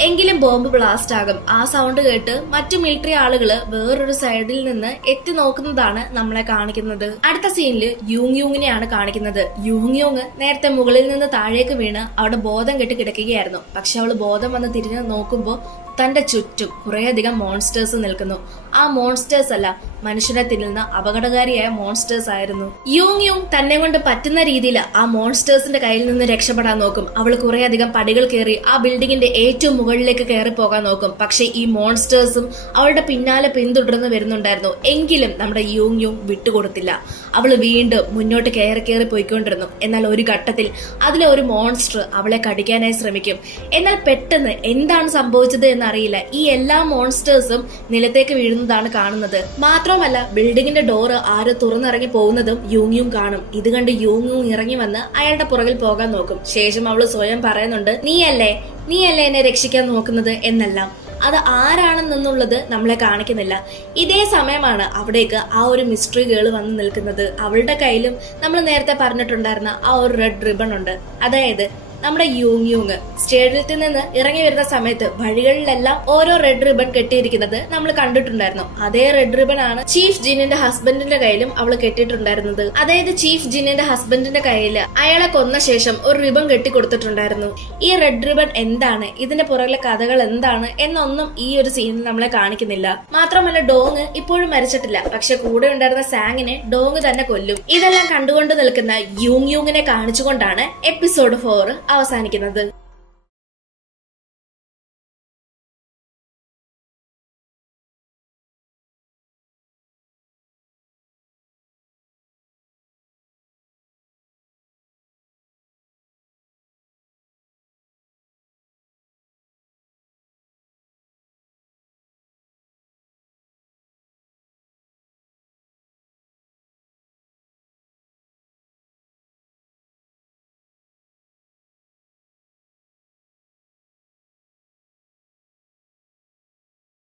എങ്കിലും ബോംബ് ബ്ലാസ്റ്റ് ആകും. ആ സൗണ്ട് കേട്ട് മറ്റു മിലിറ്ററി ആളുകള് വേറൊരു സൈഡിൽ നിന്ന് എത്തി നോക്കുന്നതാണ് നമ്മളെ കാണിക്കുന്നത്. അടുത്ത സീനില് യൂങ്ങിനെയാണ് കാണിക്കുന്നത്. യൂങ് നേരത്തെ മുകളിൽ നിന്ന് താഴേക്ക് വീണ് അവിടെ ബോധം കെട്ട് കിടക്കുകയായിരുന്നു. പക്ഷെ അവള് ബോധം വന്ന് തിരിഞ്ഞ് നോക്കുമ്പോ തന്റെ ചുറ്റും കുറേയധികം മോൺസ്റ്റേഴ്സ് നിൽക്കുന്നു. ആ മോൺസ്റ്റേഴ്സ് അല്ല, മനുഷ്യനെ തിന്നുന്ന അപകടകാരിയായ മോൺസ്റ്റേഴ്സ് ആയിരുന്നു. യൂങ് തന്നെ കൊണ്ട് പറ്റുന്ന രീതിയിൽ ആ മോൺസ്റ്റേഴ്സിന്റെ കയ്യിൽ നിന്ന് രക്ഷപ്പെടാൻ നോക്കും. അവൾ കുറേയധികം പടികൾ കയറി ആ ബിൽഡിങ്ങിന്റെ ഏറ്റവും മുകളിലേക്ക് കയറി പോകാൻ നോക്കും. പക്ഷെ ഈ മോൺസ്റ്റേഴ്സും അവളുടെ പിന്നാലെ പിന്തുടർന്ന് വരുന്നുണ്ടായിരുന്നു. എങ്കിലും നമ്മുടെ യൂങ് വിട്ടുകൊടുത്തില്ല. അവള് വീണ്ടും മുന്നോട്ട് കയറി പോയിക്കൊണ്ടിരുന്നു. എന്നാൽ ഒരു ഘട്ടത്തിൽ അതിലെ ഒരു മോൺസ്റ്റർ അവളെ കടിക്കാനായി ശ്രമിക്കും. എന്നാൽ പെട്ടെന്ന് എന്താണ് സംഭവിച്ചത് എന്നറിയില്ല, ഈ എല്ലാ മോൺസ്റ്റേഴ്സും നിലത്തേക്ക് വീഴുന്നതാണ് കാണുന്നത്. മാത്രമല്ല, ബിൽഡിങ്ങിന്റെ ഡോറ് ആരോ തുറന്നിറങ്ങി പോകുന്നതും യൂങ് കാണും. ഇത് കണ്ട് യൂങ് ഇറങ്ങി വന്ന് അയാളുടെ പുറകിൽ പോകാൻ നോക്കും. ശേഷം അവള് സ്വയം പറയുന്നുണ്ട്, നീയല്ലേ എന്നെ രക്ഷിക്കാൻ നോക്കുന്നത് എന്നെല്ലാം. അത് ആരാണെന്നുള്ളത് നമ്മളെ കാണിക്കുന്നില്ല. ഇതേ സമയമാണ് അവിടേക്ക് ആ ഒരു മിസ്റ്ററി ഗേള് വന്ന് നിൽക്കുന്നത്. അവളുടെ കയ്യിലും നമ്മൾ നേരത്തെ പറഞ്ഞിട്ടുണ്ടായിരുന്ന ആ ഒരു റെഡ് റിബൺ ഉണ്ട്. അതായത് നമ്മുടെ യൂങ് സ്റ്റേഡിയത്തിൽ നിന്ന് ഇറങ്ങി വരുന്ന സമയത്ത് വഴികളിലെല്ലാം ഓരോ റെഡ് റിബൺ കെട്ടിയിരിക്കുന്നത് നമ്മൾ കണ്ടിട്ടുണ്ടായിരുന്നു. അതേ റെഡ് റിബൺ ആണ് ചീഫ് ജിന്നിന്റെ ഹസ്ബൻഡിന്റെ കയ്യിലും അവൾ കെട്ടിയിട്ടുണ്ടായിരുന്നത്. അതായത് ചീഫ് ജിന്നിന്റെ ഹസ്ബൻഡിന്റെ കയ്യിൽ അയാളെ കൊന്ന ശേഷം ഒരു റിബൺ കെട്ടി കൊടുത്തിട്ടുണ്ടായിരുന്നു. ഈ റെഡ് റിബൺ എന്താണ്, ഇതിന്റെ പുറകിലെ കഥകൾ എന്താണ് എന്നൊന്നും ഈ ഒരു സീനിൽ നമ്മളെ കാണിക്കുന്നില്ല. മാത്രമല്ല, ഡോങ് ഇപ്പോഴും മരിച്ചിട്ടില്ല. പക്ഷെ കൂടെ ഉണ്ടായിരുന്ന സാങ്ങിനെ ഡോങ് തന്നെ കൊല്ലും. ഇതെല്ലാം കണ്ടുകൊണ്ട് നിൽക്കുന്ന യൂങ്ങിനെ കാണിച്ചുകൊണ്ടാണ് എപ്പിസോഡ് 4 അവസാനിക്കുന്നത്.